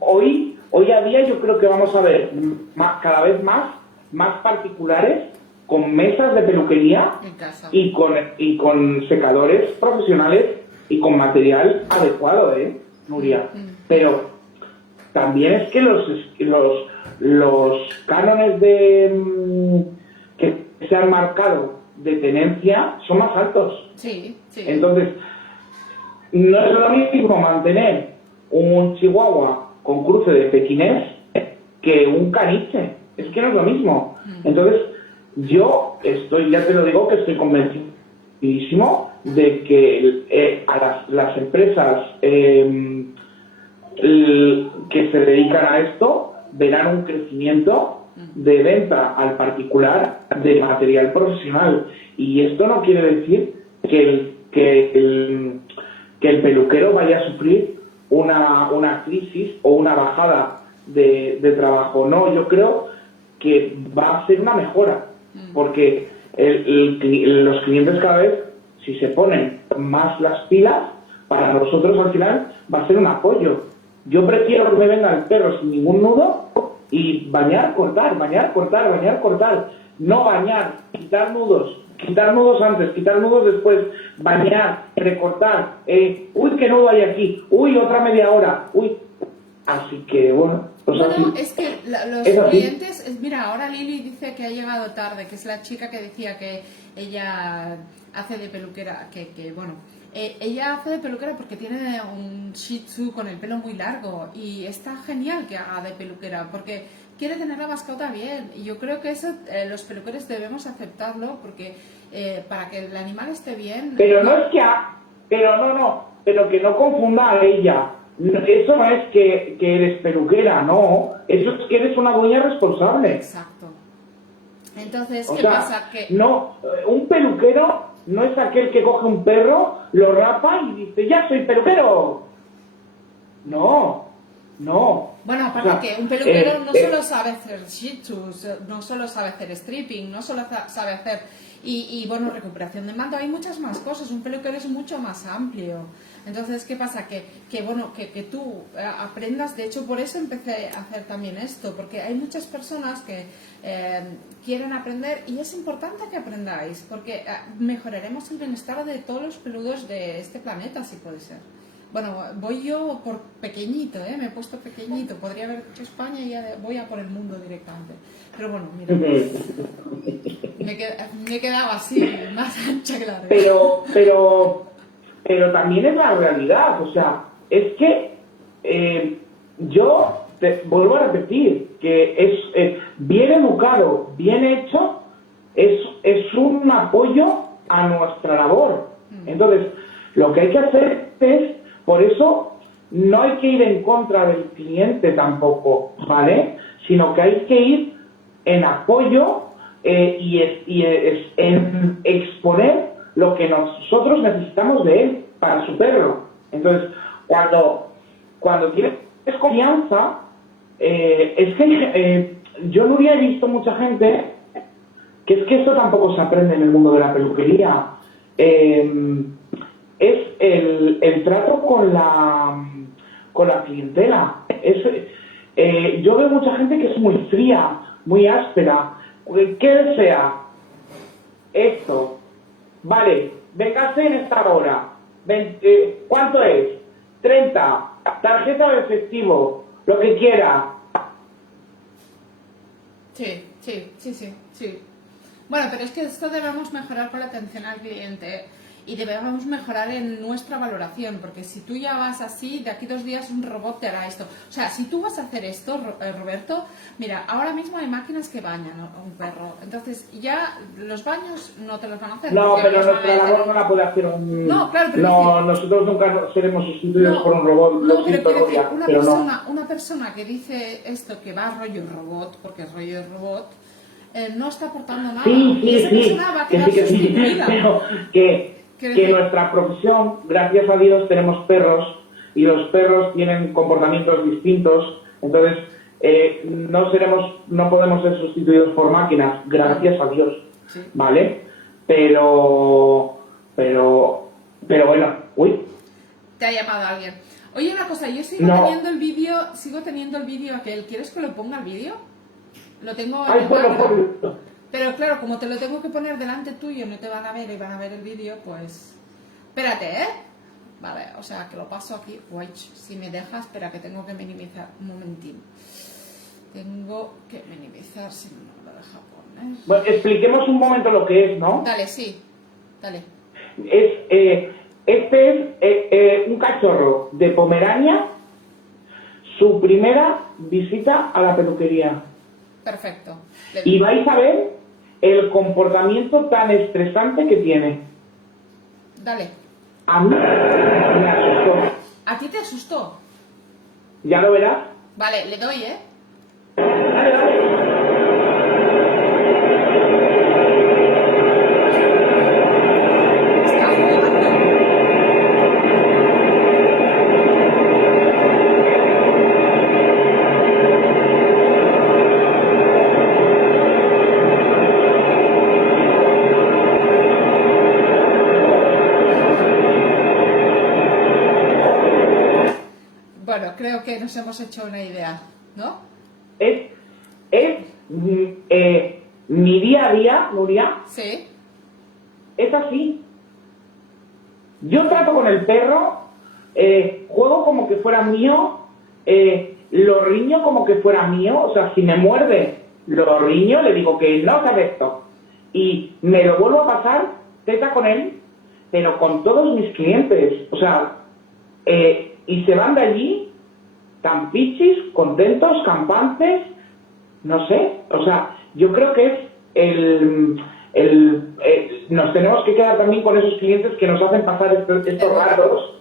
hoy a día yo creo que vamos a ver cada vez más particulares con mesas de peluquería en casa. y con secadores profesionales y con material adecuado, Nuria. Pero también es que los cánones que se han marcado de tenencia son más altos. Sí. Entonces, no es lo mismo mantener un chihuahua con cruce de pequinés que un caniche. Es que no es lo mismo. Entonces, yo ya te lo digo, que estoy convencidísimo de que a las empresas que se dedican a esto verán un crecimiento de venta al particular de material profesional. Y esto no quiere decir que el peluquero vaya a sufrir una crisis o una bajada de trabajo. No, yo creo que va a ser una mejora, porque los clientes cada vez, si se ponen más las pilas, para nosotros al final va a ser un apoyo. Yo prefiero que me venga el perro sin ningún nudo y bañar, cortar. No bañar, quitar nudos antes, quitar nudos después, bañar, recortar. Uy, qué nudo hay aquí. Uy, otra media hora. Uy. Así que, bueno, Pues Bueno, así. es que los Es así. clientes, mira, ahora Lili dice que ha llegado tarde, que es la chica que decía que ella hace de peluquera, bueno, ella hace de peluquera porque tiene un Shih Tzu con el pelo muy largo y está genial que haga de peluquera porque quiere tener la mascota bien y yo creo que eso los peluqueros debemos aceptarlo porque para que el animal esté bien. Pero no es que pero pero que no confunda a ella. Eso no es que eres peluquera, no. Eso es que eres una dueña responsable. Exacto. Entonces, O ¿qué sea, pasa? Que no, un peluquero no es aquel que coge un perro, lo rapa y dice, ya soy peluquero. No, no. bueno, O aparte sea, que un peluquero no solo sabe hacer shih tzus, no solo sabe hacer stripping, no solo sabe hacer bueno, recuperación de manto, hay muchas más cosas, un peluquero es mucho más amplio. Entonces, ¿qué pasa? Que bueno, que tú aprendas, de hecho por eso empecé a hacer también esto, porque hay muchas personas que quieren aprender y es importante que aprendáis, porque mejoraremos el bienestar de todos los peludos de este planeta, si puede ser. Bueno, voy yo por pequeñito, ¿eh? Me he puesto pequeñito. Podría haber hecho España y ya voy a por el mundo directamente. Pero bueno, mira, me he quedado así, más ancha que la red. pero también es la realidad. O sea, es que yo te vuelvo a repetir que es bien educado, bien hecho, es un apoyo a nuestra labor. Entonces, lo que hay que hacer es, por eso, no hay que ir en contra del cliente tampoco, ¿vale? Sino que hay que ir en apoyo en exponer lo que nosotros necesitamos de él para su perro. Entonces, cuando tienes confianza, es que yo no he visto mucha gente que es que esto tampoco se aprende en el mundo de la peluquería. Es el trato con la clientela. Yo veo mucha gente que es muy fría, muy áspera. ¿Qué desea? Esto. Vale, véngase en esta hora. ¿Cuánto es? 30. Tarjeta de efectivo. Lo que quiera. Sí. Bueno, pero es que esto debemos mejorar con la atención al cliente y debemos mejorar en nuestra valoración, porque si tú ya vas así, de aquí 2 días un robot te hará esto. O sea, si tú vas a hacer esto, Roberto, mira, ahora mismo hay máquinas que bañan a un perro, entonces ya los baños no te los van a hacer. No, pero los nuestra van a hacer. labor no la puede hacer un... No, claro, pero no, nosotros nunca seremos sustituidos por un robot. no, Lo pero siento, quiero decir, Nuria, una persona que dice esto, que va rollo robot, porque es rollo robot, no está aportando nada. Y esa persona va a quedar sustituida. pero que nuestra profesión, gracias a Dios, tenemos perros y los perros tienen comportamientos distintos, entonces no podemos ser sustituidos por máquinas, gracias a Dios, sí. ¿vale? Pero bueno, uy. Te ha llamado alguien. Oye, una cosa, yo sigo teniendo el vídeo aquel. ¿Quieres que lo ponga el vídeo? Lo tengo en el background. Pero claro, como te lo tengo que poner delante tuyo, no te van a ver y van a ver el vídeo, pues... Espérate, ¿eh? Vale, o sea, que lo paso aquí. Uy, si me dejas, espera, que tengo que minimizar. Un momentín. Tengo que minimizar, si no me lo deja poner. Bueno, expliquemos un momento lo que es, ¿no? Dale, sí. Dale. Este es un cachorro de Pomerania, su primera visita a la peluquería. Perfecto. Y vais a ver el comportamiento tan estresante que tiene. Dale. A mí me asustó. ¿A ti te asustó? Ya lo verás. Vale, le doy, ¿eh? Dale, dale. Está jugando. Bueno, creo que nos hemos hecho una idea, ¿no? Es mi día a día, Nuria, Sí. es así. Yo trato con el perro, juego como que fuera mío, lo riño como que fuera mío, o sea, si me muerde, lo riño, le digo que no se esto. Y me lo vuelvo a pasar teta con él, pero con todos mis clientes, o sea, y se van de allí tan pichis, contentos, campantes, no sé, o sea, yo creo que es nos tenemos que quedar también con esos clientes que nos hacen pasar estos ratos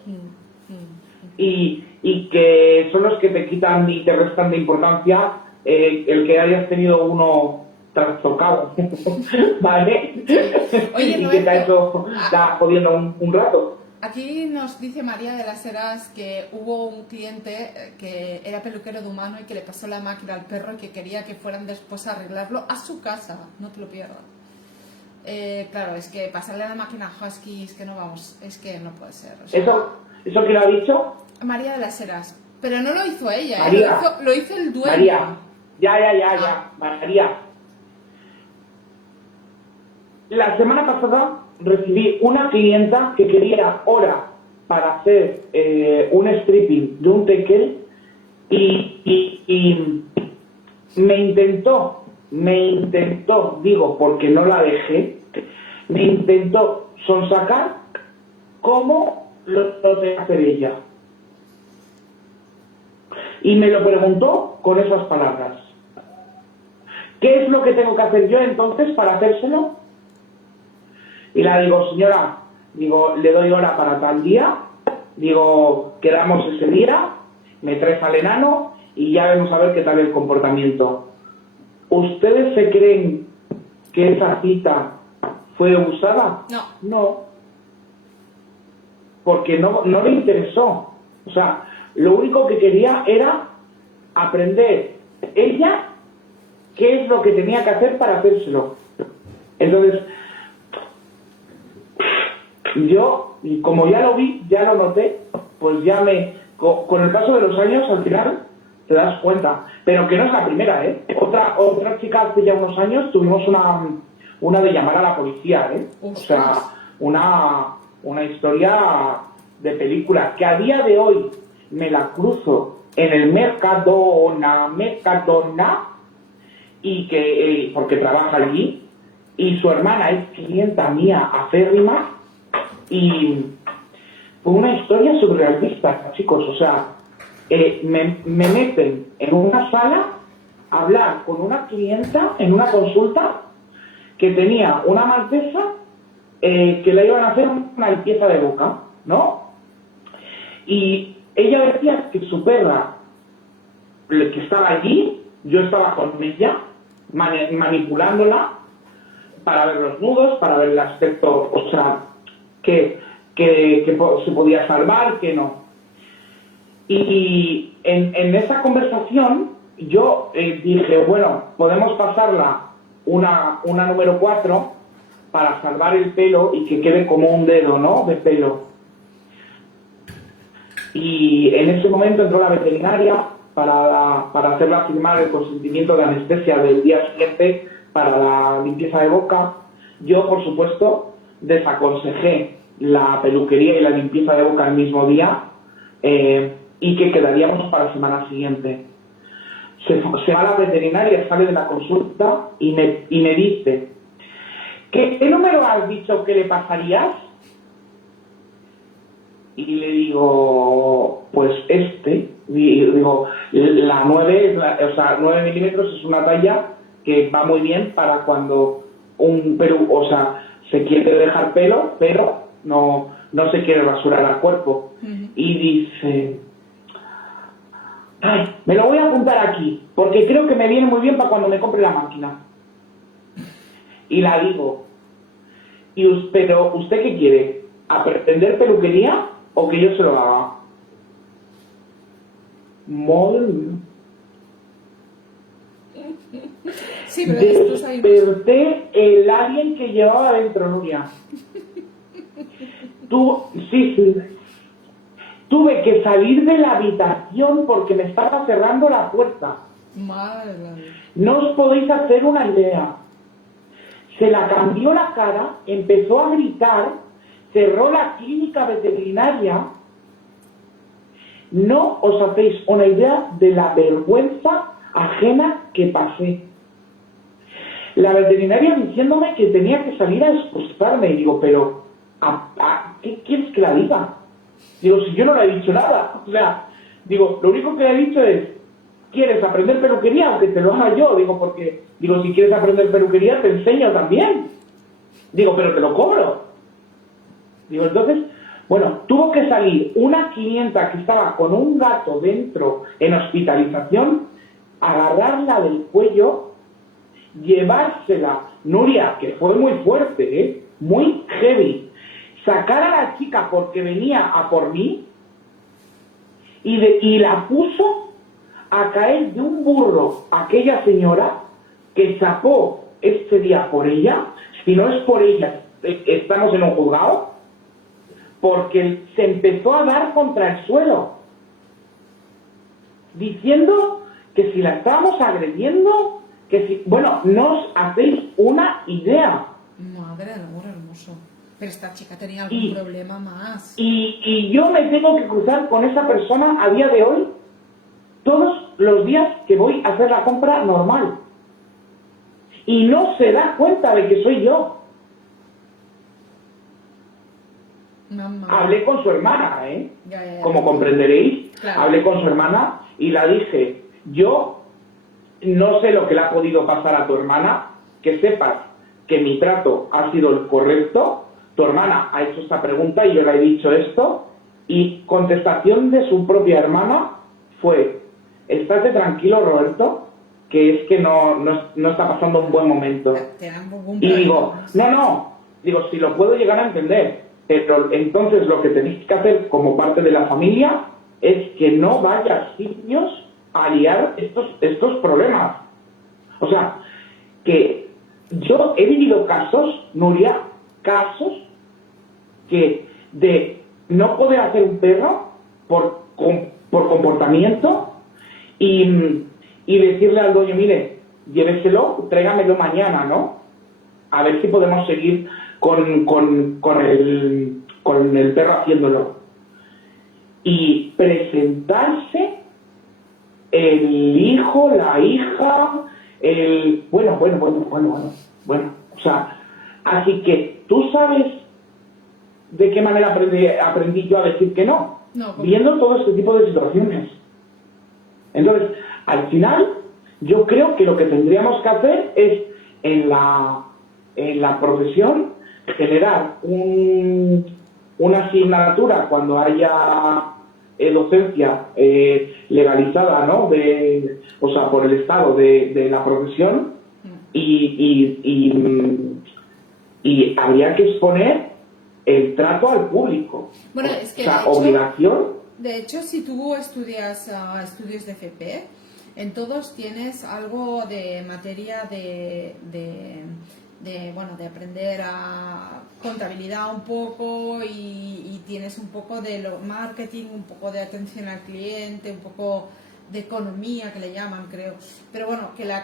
y que son los que te quitan y te restan de importancia el que hayas tenido uno trastocado, ¿vale? Oye, y que te ha hecho estar jodiendo un rato. Aquí nos dice María de las Heras que hubo un cliente que era peluquero de humano y que le pasó la máquina al perro y que quería que fueran después a arreglarlo a su casa, no te lo pierdas. Claro, es que pasarle la máquina a Husky es que no vamos, es que no puede ser. O sea, ¿Eso quién lo ha dicho? María de las Heras, pero no lo hizo ella, María. lo hizo el dueño. María, ya, María. La semana pasada recibí una clienta que quería hora para hacer un stripping de un tekel y me intentó, digo, porque no la dejé, me intentó sonsacar cómo lo debe hacer ella. Y me lo preguntó con esas palabras. ¿Qué es lo que tengo que hacer yo entonces para hacérselo? Y la digo, señora, digo, le doy hora para tal día, digo, quedamos ese día, me traes al enano y ya vamos a ver qué tal el comportamiento. ¿Ustedes se creen que esa cita fue usada? No. No. Porque no le interesó. O sea, lo único que quería era aprender ella qué es lo que tenía que hacer para hacérselo. Entonces, yo, como ya lo vi, ya lo noté, pues ya con el paso de los años, al final, te das cuenta. Pero que no es la primera, ¿eh? Otra chica hace ya unos años tuvimos una de llamar a la policía, ¿eh? O sea, una historia de película que a día de hoy me la cruzo en el Mercadona, y que, porque trabaja allí, y su hermana es clienta mía aférrima, y fue una historia surrealista, chicos. O sea, me meten en una sala a hablar con una clienta en una consulta que tenía una maltesa que le iban a hacer una limpieza de boca, ¿no? Y ella decía que su perra, que estaba allí, yo estaba con ella, manipulándola para ver los nudos, para ver el aspecto, o sea, que se podía salvar, que no. Y en esa conversación yo dije, bueno, podemos pasarla una número 4 para salvar el pelo y que quede como un dedo, ¿no?, de pelo. Y en ese momento entró la veterinaria para hacerla firmar el consentimiento de anestesia del día siguiente para la limpieza de boca. Yo, por supuesto, desaconsejé la peluquería y la limpieza de boca el mismo día y que quedaríamos para la semana siguiente. Se va a la veterinaria, sale de la consulta y me dice, ¿qué número has dicho que le pasarías? Y le digo, pues este. Y digo, la 9, o sea, 9 milímetros es una talla que va muy bien para cuando un pelo, o sea, se quiere dejar pelo, pero no se quiere rasurar al cuerpo. Y dice, ay, me lo voy a apuntar aquí, porque creo que me viene muy bien para cuando me compre la máquina. Y la digo, pero ¿usted qué quiere? ¿Aprender peluquería o que yo se lo haga? Muy sí, pero después hay... Desperté el alien que llevaba dentro, Nuria. Sí. Tuve que salir de la habitación porque me estaba cerrando la puerta. Madre. No os podéis hacer una idea. Se la cambió la cara, empezó a gritar, cerró la clínica veterinaria No os hacéis una idea de la vergüenza ajena que pasé. La veterinaria diciéndome que tenía que salir a excusarme. Y digo, pero ¿qué quieres que la diga? Digo, si yo no le he dicho nada. O sea, digo, lo único que le he dicho es, ¿quieres aprender peluquería? Aunque te lo haga yo. Digo, porque, digo, si quieres aprender peluquería, te enseño también. Digo, pero te lo cobro. Digo, entonces, bueno, tuvo que salir una clienta que estaba con un gato dentro en hospitalización, agarrarla del cuello, llevársela, Nuria, que fue muy fuerte, muy heavy, sacar a la chica porque venía a por mí y la puso a caer de un burro aquella señora que chapó este día por ella. Si no es por ella, estamos en un juzgado, porque se empezó a dar contra el suelo, diciendo que si la estábamos agrediendo, que si, bueno, no os hacéis una idea. Madre del amor hermoso. Pero esta chica tenía algún problema más. Y yo me tengo que cruzar con esa persona a día de hoy, todos los días que voy a hacer la compra normal. Y no se da cuenta de que soy yo. Mamá. Hablé con su hermana, Ya. Como comprenderéis, claro. Hablé con su hermana y la dije, yo no sé lo que le ha podido pasar a tu hermana, que sepas que mi trato ha sido el correcto, tu hermana ha hecho esta pregunta y yo le he dicho esto, y contestación de su propia hermana fue, estate tranquilo, Roberto, que es que no está pasando un buen momento. Y digo, digo, si lo puedo llegar a entender, pero entonces lo que tenéis que hacer como parte de la familia es que no vayas niños a liar estos problemas. O sea, que yo he vivido casos, Nuria, casos que de no poder hacer un perro por comportamiento y decirle al dueño, mire, lléveselo, tráigamelo mañana, ¿no? A ver si podemos seguir con el perro haciéndolo. Y presentarse el hijo, la hija, bueno. O sea, así que tú sabes de qué manera aprendí yo a decir que no. Viendo todo este tipo de situaciones. Entonces, al final, yo creo que lo que tendríamos que hacer es en la profesión generar una asignatura cuando haya docencia legalizada, ¿no? O sea, por el Estado de la profesión y habría que exponer el trato al público. Bueno, es que o sea, obligación. De hecho, si tú estudias estudios de FP, en todos tienes algo de materia de aprender a contabilidad un poco y tienes un poco de marketing, un poco de atención al cliente, un poco de economía que le llaman, creo. Pero bueno, que la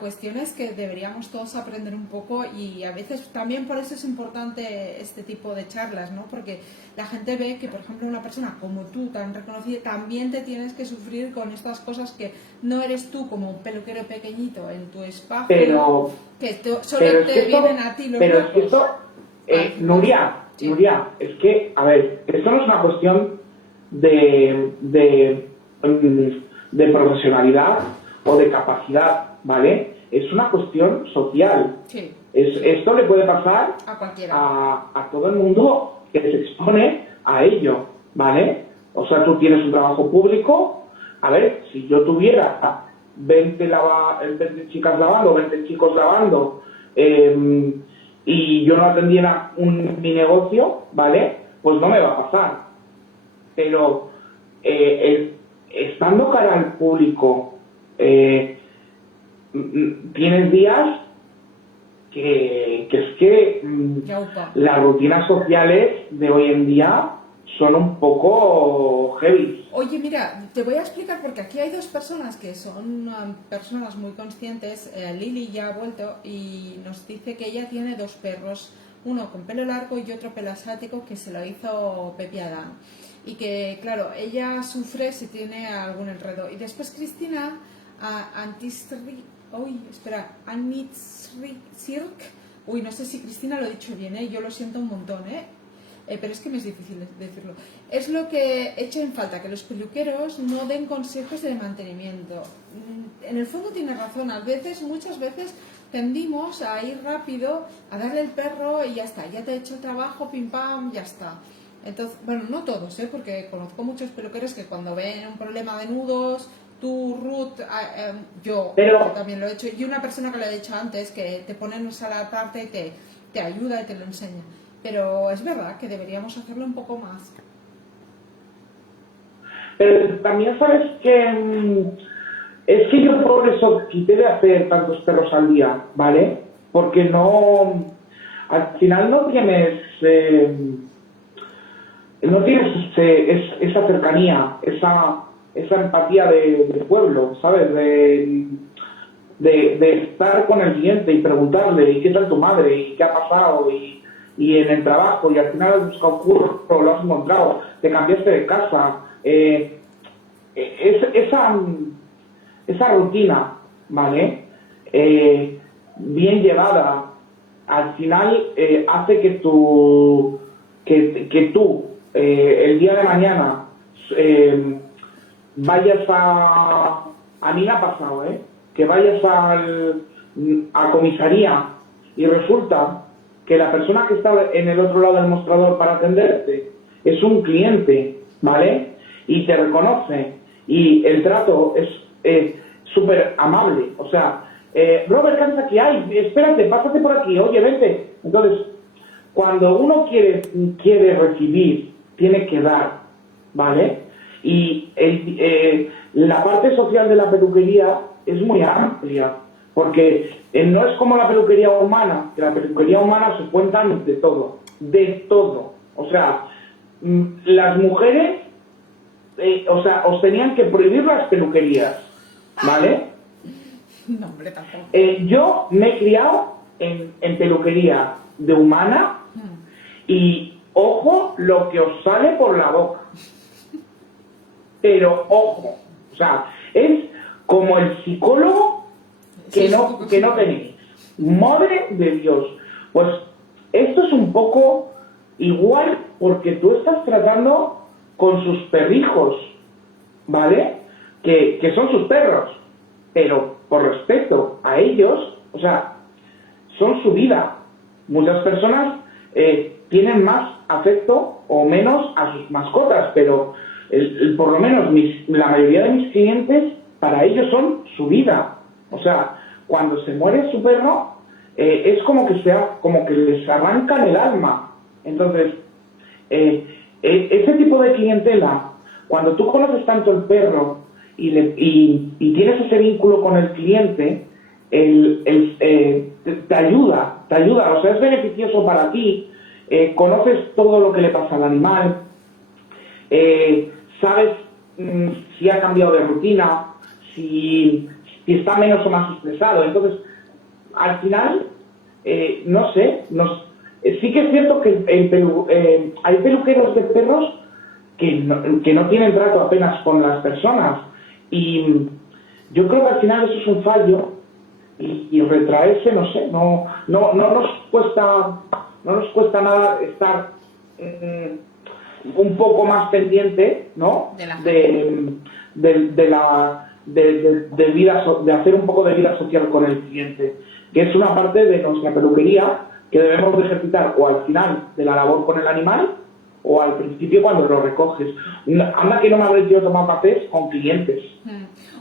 cuestión es que deberíamos todos aprender un poco y a veces también por eso es importante este tipo de charlas, ¿no? Porque la gente ve que, por ejemplo, una persona como tú, tan reconocida, también te tienes que sufrir con estas cosas que no eres tú como un peluquero pequeñito en tu espacio, que solo te vienen a ti los Pero locos. es que esto, Nuria, es que, a ver, esto no es una cuestión de profesionalidad o de capacidad, ¿vale? Es una cuestión social. Sí. Esto le puede pasar A cualquiera. A todo el mundo que se expone a ello, ¿vale? O sea, tú tienes un trabajo público. A ver, si yo tuviera 20 chicas lavando, 20 chicos lavando, y yo no atendiera mi negocio, ¿vale? Pues no me va a pasar. Pero estando cara al público, tienes días que es que las rutinas sociales de hoy en día son un poco heavy. Oye, mira, te voy a explicar porque aquí hay dos personas que son personas muy conscientes. Lili ya ha vuelto y nos dice que ella tiene dos perros, uno con pelo largo y otro pelo asiático que se lo hizo Pepi Adán. y que, claro, ella sufre si tiene algún enredo. Y después Cristina Anitsirk, no sé si Cristina lo he dicho bien, yo lo siento un montón, pero es que me es difícil decirlo. Es lo que echa en falta, que los peluqueros no den consejos de mantenimiento. En el fondo tiene razón, muchas veces tendimos a ir rápido, a darle el perro y ya está, ya te he hecho el trabajo, pim pam, ya está. Entonces, bueno, no todos, porque conozco muchos peluqueros que cuando ven un problema de nudos, tú, Ruth, yo también lo he hecho, y una persona que lo he hecho antes, que te ponen a la parte y te ayuda y te lo enseña. Pero es verdad que deberíamos hacerlo un poco más. También sabes que es que yo por eso quité de hacer tantos perros al día, ¿vale? Porque no, al final no tienes esa cercanía, esa empatía de pueblo, ¿sabes? De estar con el cliente y preguntarle, ¿y qué tal tu madre? ¿Y qué ha pasado? Y en el trabajo, y al final has buscado curro, lo has encontrado, te cambiaste de casa. Esa rutina, ¿vale? Bien llevada, al final hace que tú el día de mañana vayas a mí me ha pasado, que vayas a comisaría y resulta que la persona que está en el otro lado del mostrador para atenderte es un cliente, ¿vale? Y te reconoce y el trato es súper amable, o sea, Robert, ¿qué haces aquí? Ay, espérate, pásate por aquí, oye, vente. Entonces, cuando uno quiere recibir, tiene que dar, ¿vale? Y la parte social de la peluquería es muy amplia, porque no es como la peluquería humana, que la peluquería humana se cuentan de todo, o sea, las mujeres, os tenían que prohibir las peluquerías, ¿vale? No, hombre, tampoco. Yo me he criado en peluquería de humana y ojo lo que os sale por la boca, pero ojo, o sea, es como el psicólogo que no tenéis. Madre de Dios. Pues esto es un poco igual porque tú estás tratando con sus perrijos, ¿vale? Que son sus perros, pero por respeto a ellos, o sea, son su vida. Muchas personas tienen más afecto o menos a sus mascotas, pero por lo menos la mayoría de mis clientes, para ellos son su vida. O sea, cuando se muere su perro, es como que les arrancan el alma. Entonces, ese tipo de clientela, cuando tú conoces tanto el perro y tienes ese vínculo con el cliente, te ayuda, o sea, es beneficioso para ti, conoces todo lo que le pasa al animal, sabes si ha cambiado de rutina, si está menos o más estresado. Entonces, al final, no sé, sí que es cierto que hay peluqueros de perros que no tienen trato apenas con las personas, y yo creo que al final eso es un fallo, y retraerse, no sé, no nos cuesta nada estar un poco más pendiente, ¿no? de hacer un poco de vida social con el cliente, que es una parte de nuestra peluquería que debemos de ejercitar o al final de la labor con el animal o al principio cuando lo recoges. Anda que no me habréis yo tomado cafés con clientes.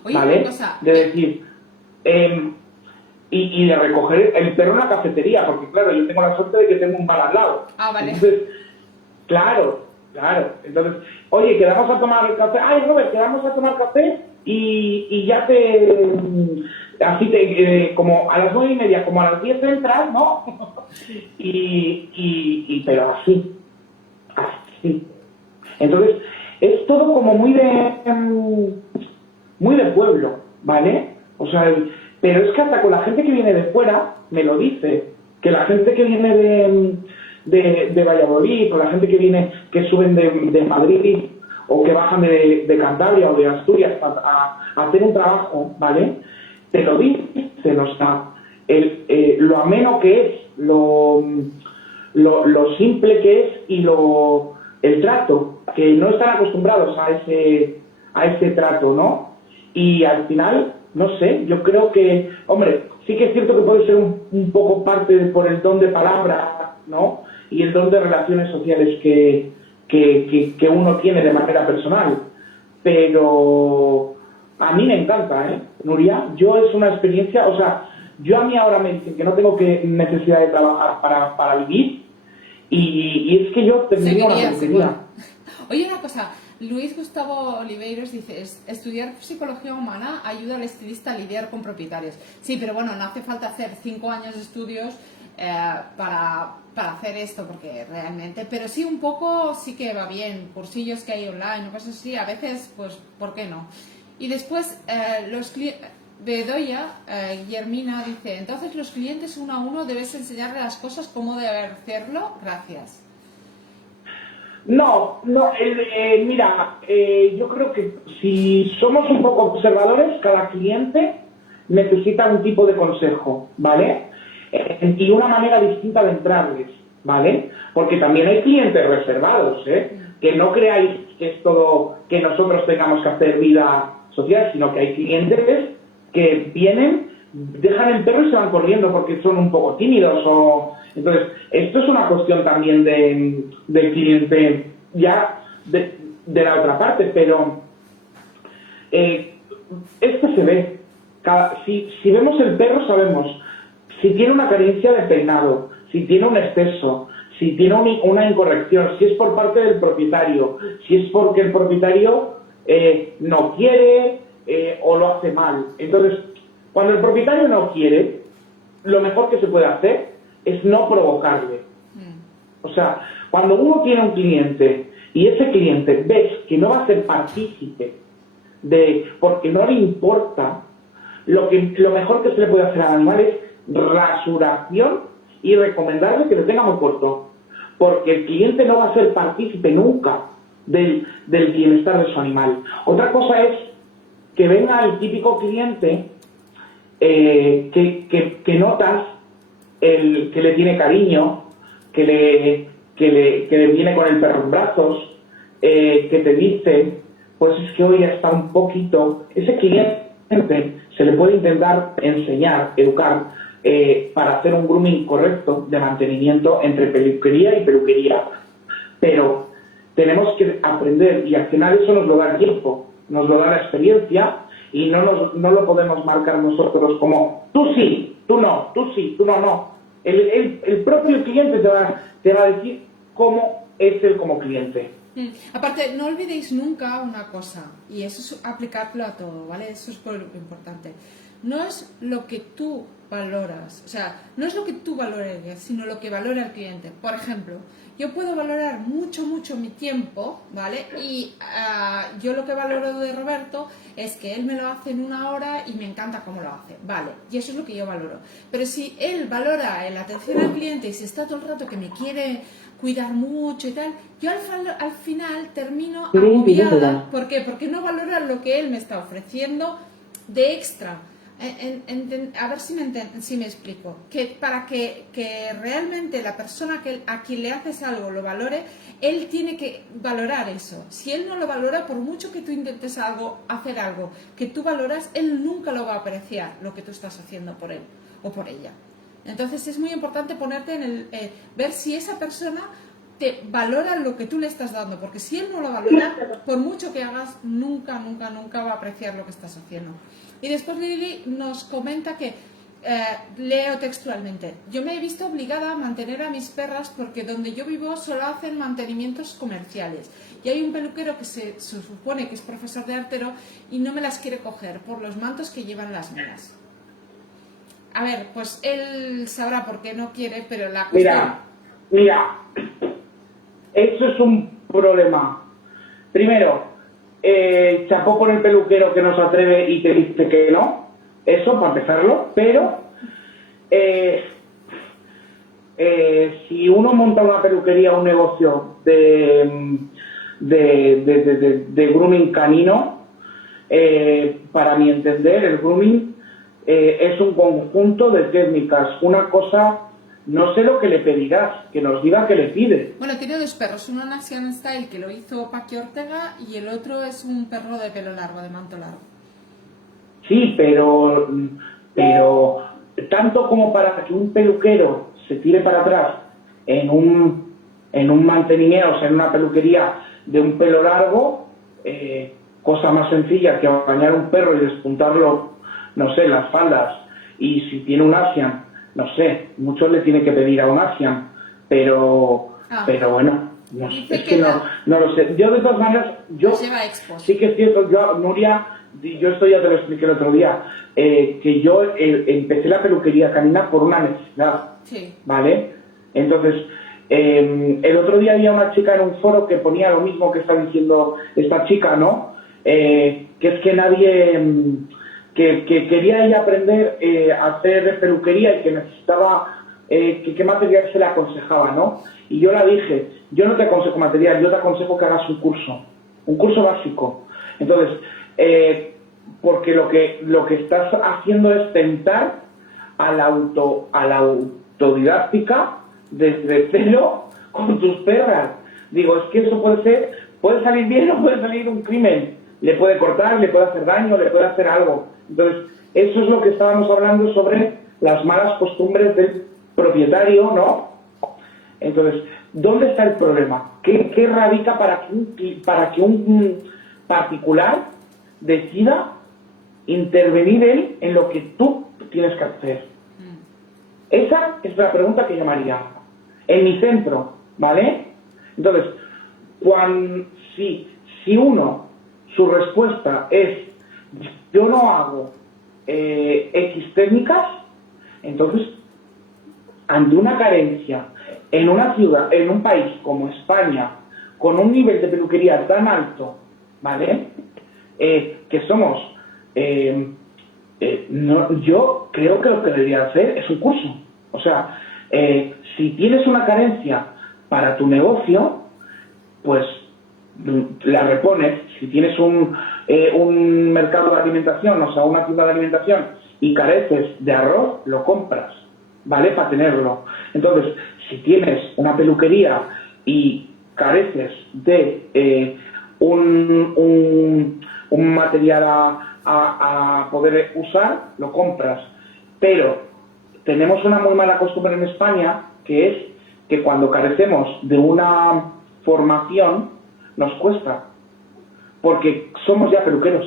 Oye, ¿vale? Una cosa, de decir, y de recoger el perro en la cafetería, porque claro, yo tengo la suerte de que tengo un bar al lado. Vale. Entonces, claro. Entonces, oye, quedamos a tomar café. Ay, Robert, quedamos a tomar café y ya como a las 9:30, como a las 10 entras, ¿no? Pero así. Entonces, es todo como muy de pueblo, ¿vale? O sea, pero es que hasta con la gente que viene de fuera me lo dice, que la gente que viene de Valladolid, o la gente que viene, que suben de Madrid, o que bajan de Cantabria o de Asturias a hacer un trabajo, ¿vale? Te lo dicen, o sea, lo ameno que es, lo simple que es y el trato, que no están acostumbrados a ese trato, ¿no? Y al final, no sé, yo creo que, hombre, sí que es cierto que puede ser un poco parte por el don de palabra, ¿no? Y el don de relaciones sociales que uno tiene de manera personal. Pero a mí me encanta, Nuria. Yo es una experiencia, o sea, yo a mí ahora me dicen que no tengo necesidad de trabajar para vivir y es que yo tendría una tontería. Oye, una cosa, Luis Gustavo Oliveiros dice, estudiar psicología humana ayuda al estilista a lidiar con propietarios. Sí, pero bueno, no hace falta hacer 5 años de estudios para hacer esto, porque realmente, pero sí un poco sí que va bien, cursillos que hay online o cosas así, a veces, pues, ¿por qué no? Y después, Bedoya, Guillermina dice, entonces los clientes uno a uno debes enseñarle las cosas, cómo debe hacerlo, gracias. No, mira, yo creo que si somos un poco observadores, cada cliente necesita un tipo de consejo, ¿vale? Y una manera distinta de entrarles, ¿vale? Porque también hay clientes reservados, que no creáis que es todo que nosotros tengamos que hacer vida social, sino que hay clientes que vienen, dejan el perro y se van corriendo porque son un poco tímidos entonces esto es una cuestión también del cliente ya de la otra parte, pero esto se ve. Si vemos el perro sabemos si tiene una carencia de peinado, si tiene un exceso, si tiene una incorrección, si es por parte del propietario, si es porque el propietario no quiere o lo hace mal. Entonces, cuando el propietario no quiere, lo mejor que se puede hacer es no provocarle. O sea, cuando uno tiene un cliente y ese cliente ves que no va a ser partícipe porque no le importa, lo mejor que se le puede hacer al animal es rasuración y recomendarle que lo tenga muy corto, porque el cliente no va a ser partícipe nunca del bienestar de su animal. Otra cosa es que venga el típico cliente que notas que le tiene cariño, que le viene con el perro en brazos, que te dice, pues es que hoy está un poquito. Ese cliente se le puede intentar enseñar, educar, para hacer un grooming correcto de mantenimiento entre peluquería y peluquería. Pero tenemos que aprender, y al final eso nos lo da el tiempo, nos lo da la experiencia, y no lo podemos marcar nosotros como tú sí, tú no, tú sí, tú no. El propio cliente te va a decir cómo es él como cliente. Aparte, no olvidéis nunca una cosa, y eso es aplicarlo a todo, ¿vale? Eso es lo importante. No es lo que tú valoras, o sea, no es lo que tú valores, sino lo que valora el cliente. Por ejemplo, yo puedo valorar mucho mi tiempo, ¿vale? Y yo lo que valoro de Roberto es que él me lo hace en 1 hora y me encanta cómo lo hace, ¿vale? Y eso es lo que yo valoro. Pero si él valora la atención al cliente y si está todo el rato que me quiere cuidar mucho y tal, yo al final termino agobiada. ¿Por qué? Porque no valora lo que él me está ofreciendo de extra. A ver si me explico. Que para que realmente la persona a quien le haces algo lo valore, él tiene que valorar eso. Si él no lo valora, por mucho que tú intentes hacer algo que tú valoras, él nunca lo va a apreciar, lo que tú estás haciendo por él o por ella. Entonces es muy importante ponerte ver si esa persona te valora lo que tú le estás dando, porque si él no lo valora, por mucho que hagas, nunca va a apreciar lo que estás haciendo. Y después Lili nos comenta que, leo textualmente, yo me he visto obligada a mantener a mis perras porque donde yo vivo solo hacen mantenimientos comerciales. Y hay un peluquero que se supone que es profesor de artero y no me las quiere coger por los mantos que llevan las mías. A ver, pues él sabrá por qué no quiere, pero la cuestión... Mira, eso es un problema. Primero, chapó con el peluquero que no se atreve y te dice que no. Eso, para empezarlo. Pero si uno monta una peluquería, un negocio de grooming canino, para mi entender, el grooming es un conjunto de técnicas. Una cosa, no sé lo que le pedirás, que nos diga qué le pide. Bueno, tiene dos perros, uno un Asian Style que lo hizo Paqui Ortega y el otro es un perro de pelo largo, de manto largo. Sí, pero tanto como para que un peluquero se tire para atrás en un mantenimiento, o sea, en una peluquería de un pelo largo, cosa más sencilla que bañar un perro y despuntarlo, no sé, las faldas, y si tiene un Asian, no sé, muchos le tienen que pedir a un Asian, pero bueno, no, es que no lo sé. Yo de todas maneras, yo sí que es cierto, Nuria, yo esto ya te lo expliqué el otro día, que yo empecé la peluquería canina por una necesidad, sí. ¿vale? Entonces, el otro día había una chica en un foro que ponía lo mismo que está diciendo esta chica, ¿no? Que es que nadie, que quería ella aprender a hacer peluquería y que necesitaba, qué material se le aconsejaba, ¿no? Y yo la dije, yo no te aconsejo material, yo te aconsejo que hagas un curso básico. Entonces, porque lo que estás haciendo es tentar a la autodidáctica desde cero con tus perras. Digo, es que eso puede salir bien o puede salir un crimen. Le puede cortar, le puede hacer daño, le puede hacer algo. Entonces, eso es lo que estábamos hablando sobre las malas costumbres del propietario, ¿no? Entonces, ¿dónde está el problema? ¿Qué radica para que un particular decida intervenir él en lo que tú tienes que hacer? Esa es la pregunta que yo me haría. En mi centro, ¿vale? Entonces, si uno, su respuesta es yo no hago X técnicas, entonces, ante una carencia en una ciudad, en un país como España, con un nivel de peluquería tan alto, ¿vale? Que somos, yo creo que lo que debería hacer es un curso. O sea, si tienes una carencia para tu negocio, pues la repones. Si tienes un mercado de alimentación, o sea, una tienda de alimentación, y careces de arroz, lo compras, ¿vale? Para tenerlo. Entonces, si tienes una peluquería y careces de un material a poder usar, lo compras. Pero tenemos una muy mala costumbre en España, que es que cuando carecemos de una formación, nos cuesta, porque somos ya peluqueros.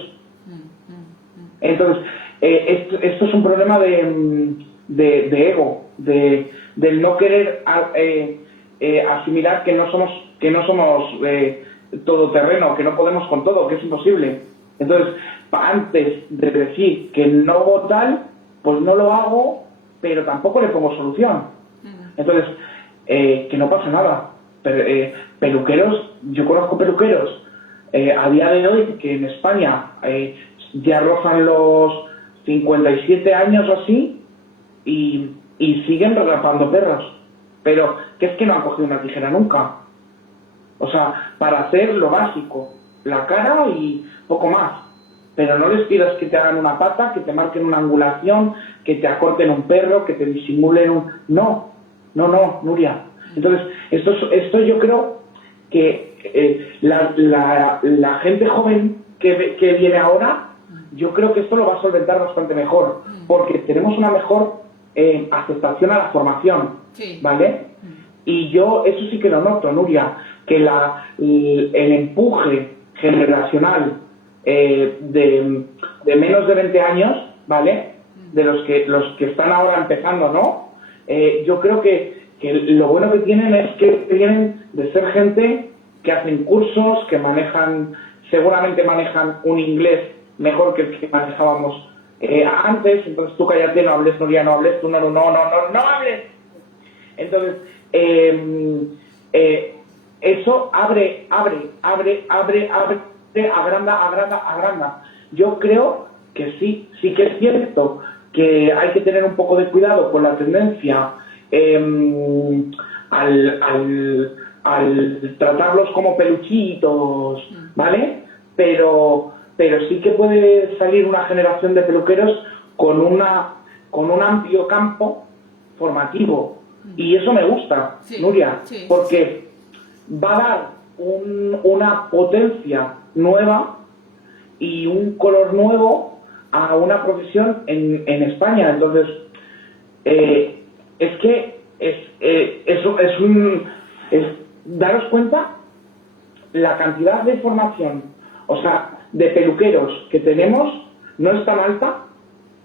Entonces, esto es un problema de ego, del no querer asimilar que no somos todoterreno, que no podemos con todo, que es imposible. Entonces, antes de decir que no hago tal, pues no lo hago, pero tampoco le pongo solución. Entonces, que no pasa nada. Peluqueros, yo conozco peluqueros a día de hoy que en España ya rozan los 57 años o así y siguen rapando perros. Pero que es que no han cogido una tijera nunca. O sea, para hacer lo básico, la cara y poco más. Pero no les pidas que te hagan una pata, que te marquen una angulación, que te acorten un perro, que te disimulen un... No, Nuria. Entonces, esto yo creo que la gente joven que viene ahora, yo creo que esto lo va a solventar bastante mejor, porque tenemos una mejor aceptación a la formación, ¿vale? Y yo eso sí que lo noto, Nuria, que el empuje generacional de menos de 20 años, ¿vale? De los que están ahora empezando, ¿no? Yo creo que lo bueno que tienen es que vienen de ser gente que hacen cursos, que seguramente manejan un inglés mejor que el que manejábamos antes. Entonces tú cállate, no hables, Nuria, no hables, tú no hables. Entonces, eso abre, agranda. Yo creo que sí que es cierto que hay que tener un poco de cuidado con la tendencia al tratarlos como peluchitos, ¿vale? Pero sí que puede salir una generación de peluqueros con un amplio campo formativo. Y eso me gusta, Sí, Nuria, sí, porque va a dar una potencia nueva y un color nuevo a una profesión en España. Entonces, es que daros cuenta la cantidad de formación, o sea, de peluqueros que tenemos no es tan alta,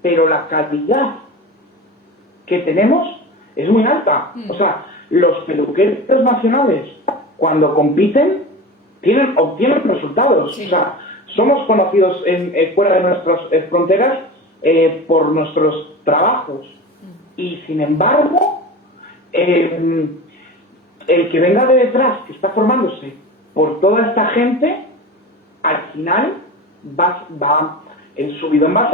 pero la calidad que tenemos es muy alta. O sea, los peluqueros nacionales, cuando compiten, obtienen resultados. Sí. O sea, somos conocidos fuera de nuestras fronteras por nuestros trabajos. Y sin embargo, el que venga de detrás, que está formándose por toda esta gente, al final el subidón va a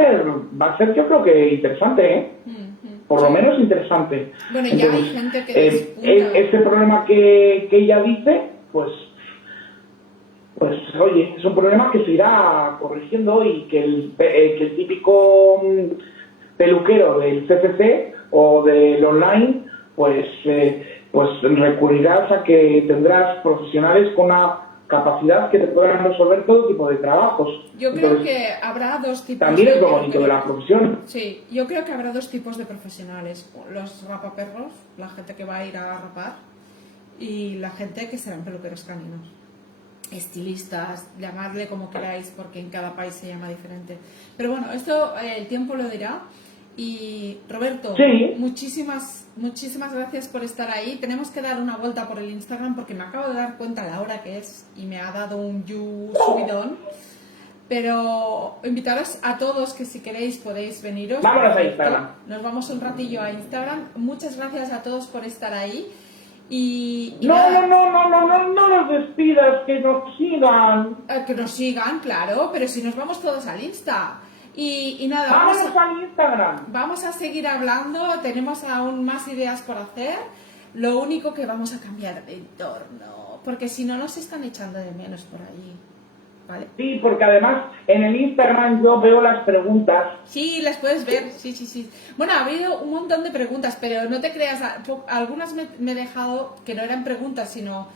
ser yo creo que interesante, ¿eh? Por lo menos interesante. Bueno, ya hay gente que despunta. Este problema que ella dice, pues oye, es un problema que se irá corrigiendo y que el típico peluquero del CCC o del online, pues recurrirás a que tendrás profesionales con una capacidad que te puedan resolver todo tipo de trabajos. Yo creo que habrá dos tipos. También es lo bonito de la profesión. Sí, yo creo que habrá dos tipos de profesionales. Los rapaperros, la gente que va a ir a rapar, y la gente que serán peluqueros caninos. Estilistas, llamadle como queráis, porque en cada país se llama diferente. Pero bueno, esto el tiempo lo dirá. Y Roberto, sí, muchísimas gracias por estar ahí. Tenemos que dar una vuelta por el Instagram porque me acabo de dar cuenta la hora que es y me ha dado un subidón. Pero invitaros a todos que si queréis podéis veniros. Vámonos a Instagram. Nos vamos un ratillo a Instagram. Muchas gracias a todos por estar ahí. Y no nos despidas, que nos sigan. Que nos sigan, claro, pero si nos vamos todos al Insta. Y nada, vámonos al Instagram. Vamos a seguir hablando, tenemos aún más ideas por hacer. Lo único que vamos a cambiar de entorno, porque si no nos están echando de menos por ahí. ¿Vale? Sí, porque además en el Instagram yo veo las preguntas. Sí, las puedes ver, sí. Bueno, ha habido un montón de preguntas, pero no te creas, algunas me he dejado que no eran preguntas, sino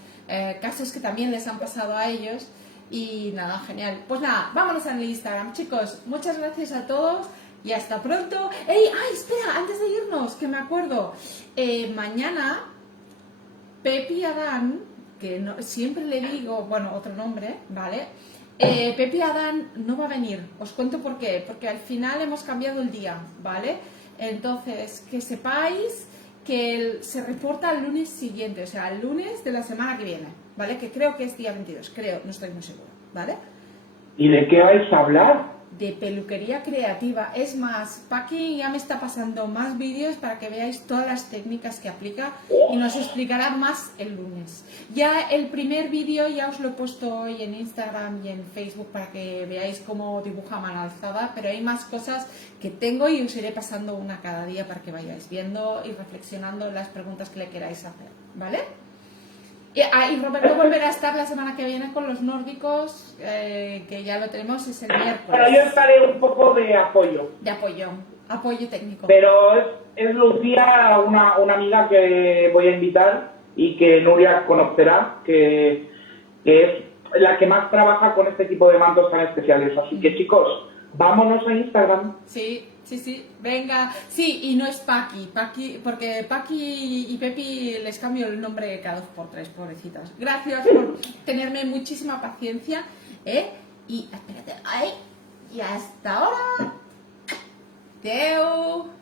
casos que también les han pasado a ellos. Y nada, genial. Pues nada, vámonos al Instagram, chicos. Muchas gracias a todos y hasta pronto. ¡Ey! ¡Ay, espera! Antes de irnos, que me acuerdo. Mañana, Pepi Adán, que no, siempre le digo, bueno, otro nombre, ¿vale? Pepi Adán no va a venir. Os cuento por qué. Porque al final hemos cambiado el día, ¿vale? Entonces, que sepáis que él se reporta el lunes siguiente, o sea, el lunes de la semana que viene, ¿vale? Que creo que es día 22, creo, no estoy muy segura, ¿vale? ¿Y de qué vais a hablar? De peluquería creativa. Es más, Paqui ya me está pasando más vídeos para que veáis todas las técnicas que aplica y nos explicará más el lunes. Ya el primer vídeo ya os lo he puesto hoy en Instagram y en Facebook para que veáis cómo dibuja a mano alzada, pero hay más cosas que tengo y os iré pasando una cada día para que vayáis viendo y reflexionando las preguntas que le queráis hacer, ¿vale? Y Roberto volverá a estar la semana que viene con los nórdicos, que ya lo tenemos, es el miércoles. Pero yo estaré un poco de apoyo. De apoyo técnico. Pero es Lucía, una amiga que voy a invitar y que Nuria conocerá, que es la que más trabaja con este tipo de mantos tan especiales. Así que chicos, vámonos a Instagram. Sí, venga. Sí, y no es Paqui, porque Paqui y Pepi les cambio el nombre cada 2 por 3, pobrecitas. Gracias por tenerme muchísima paciencia, y espérate, y hasta ahora. Teo.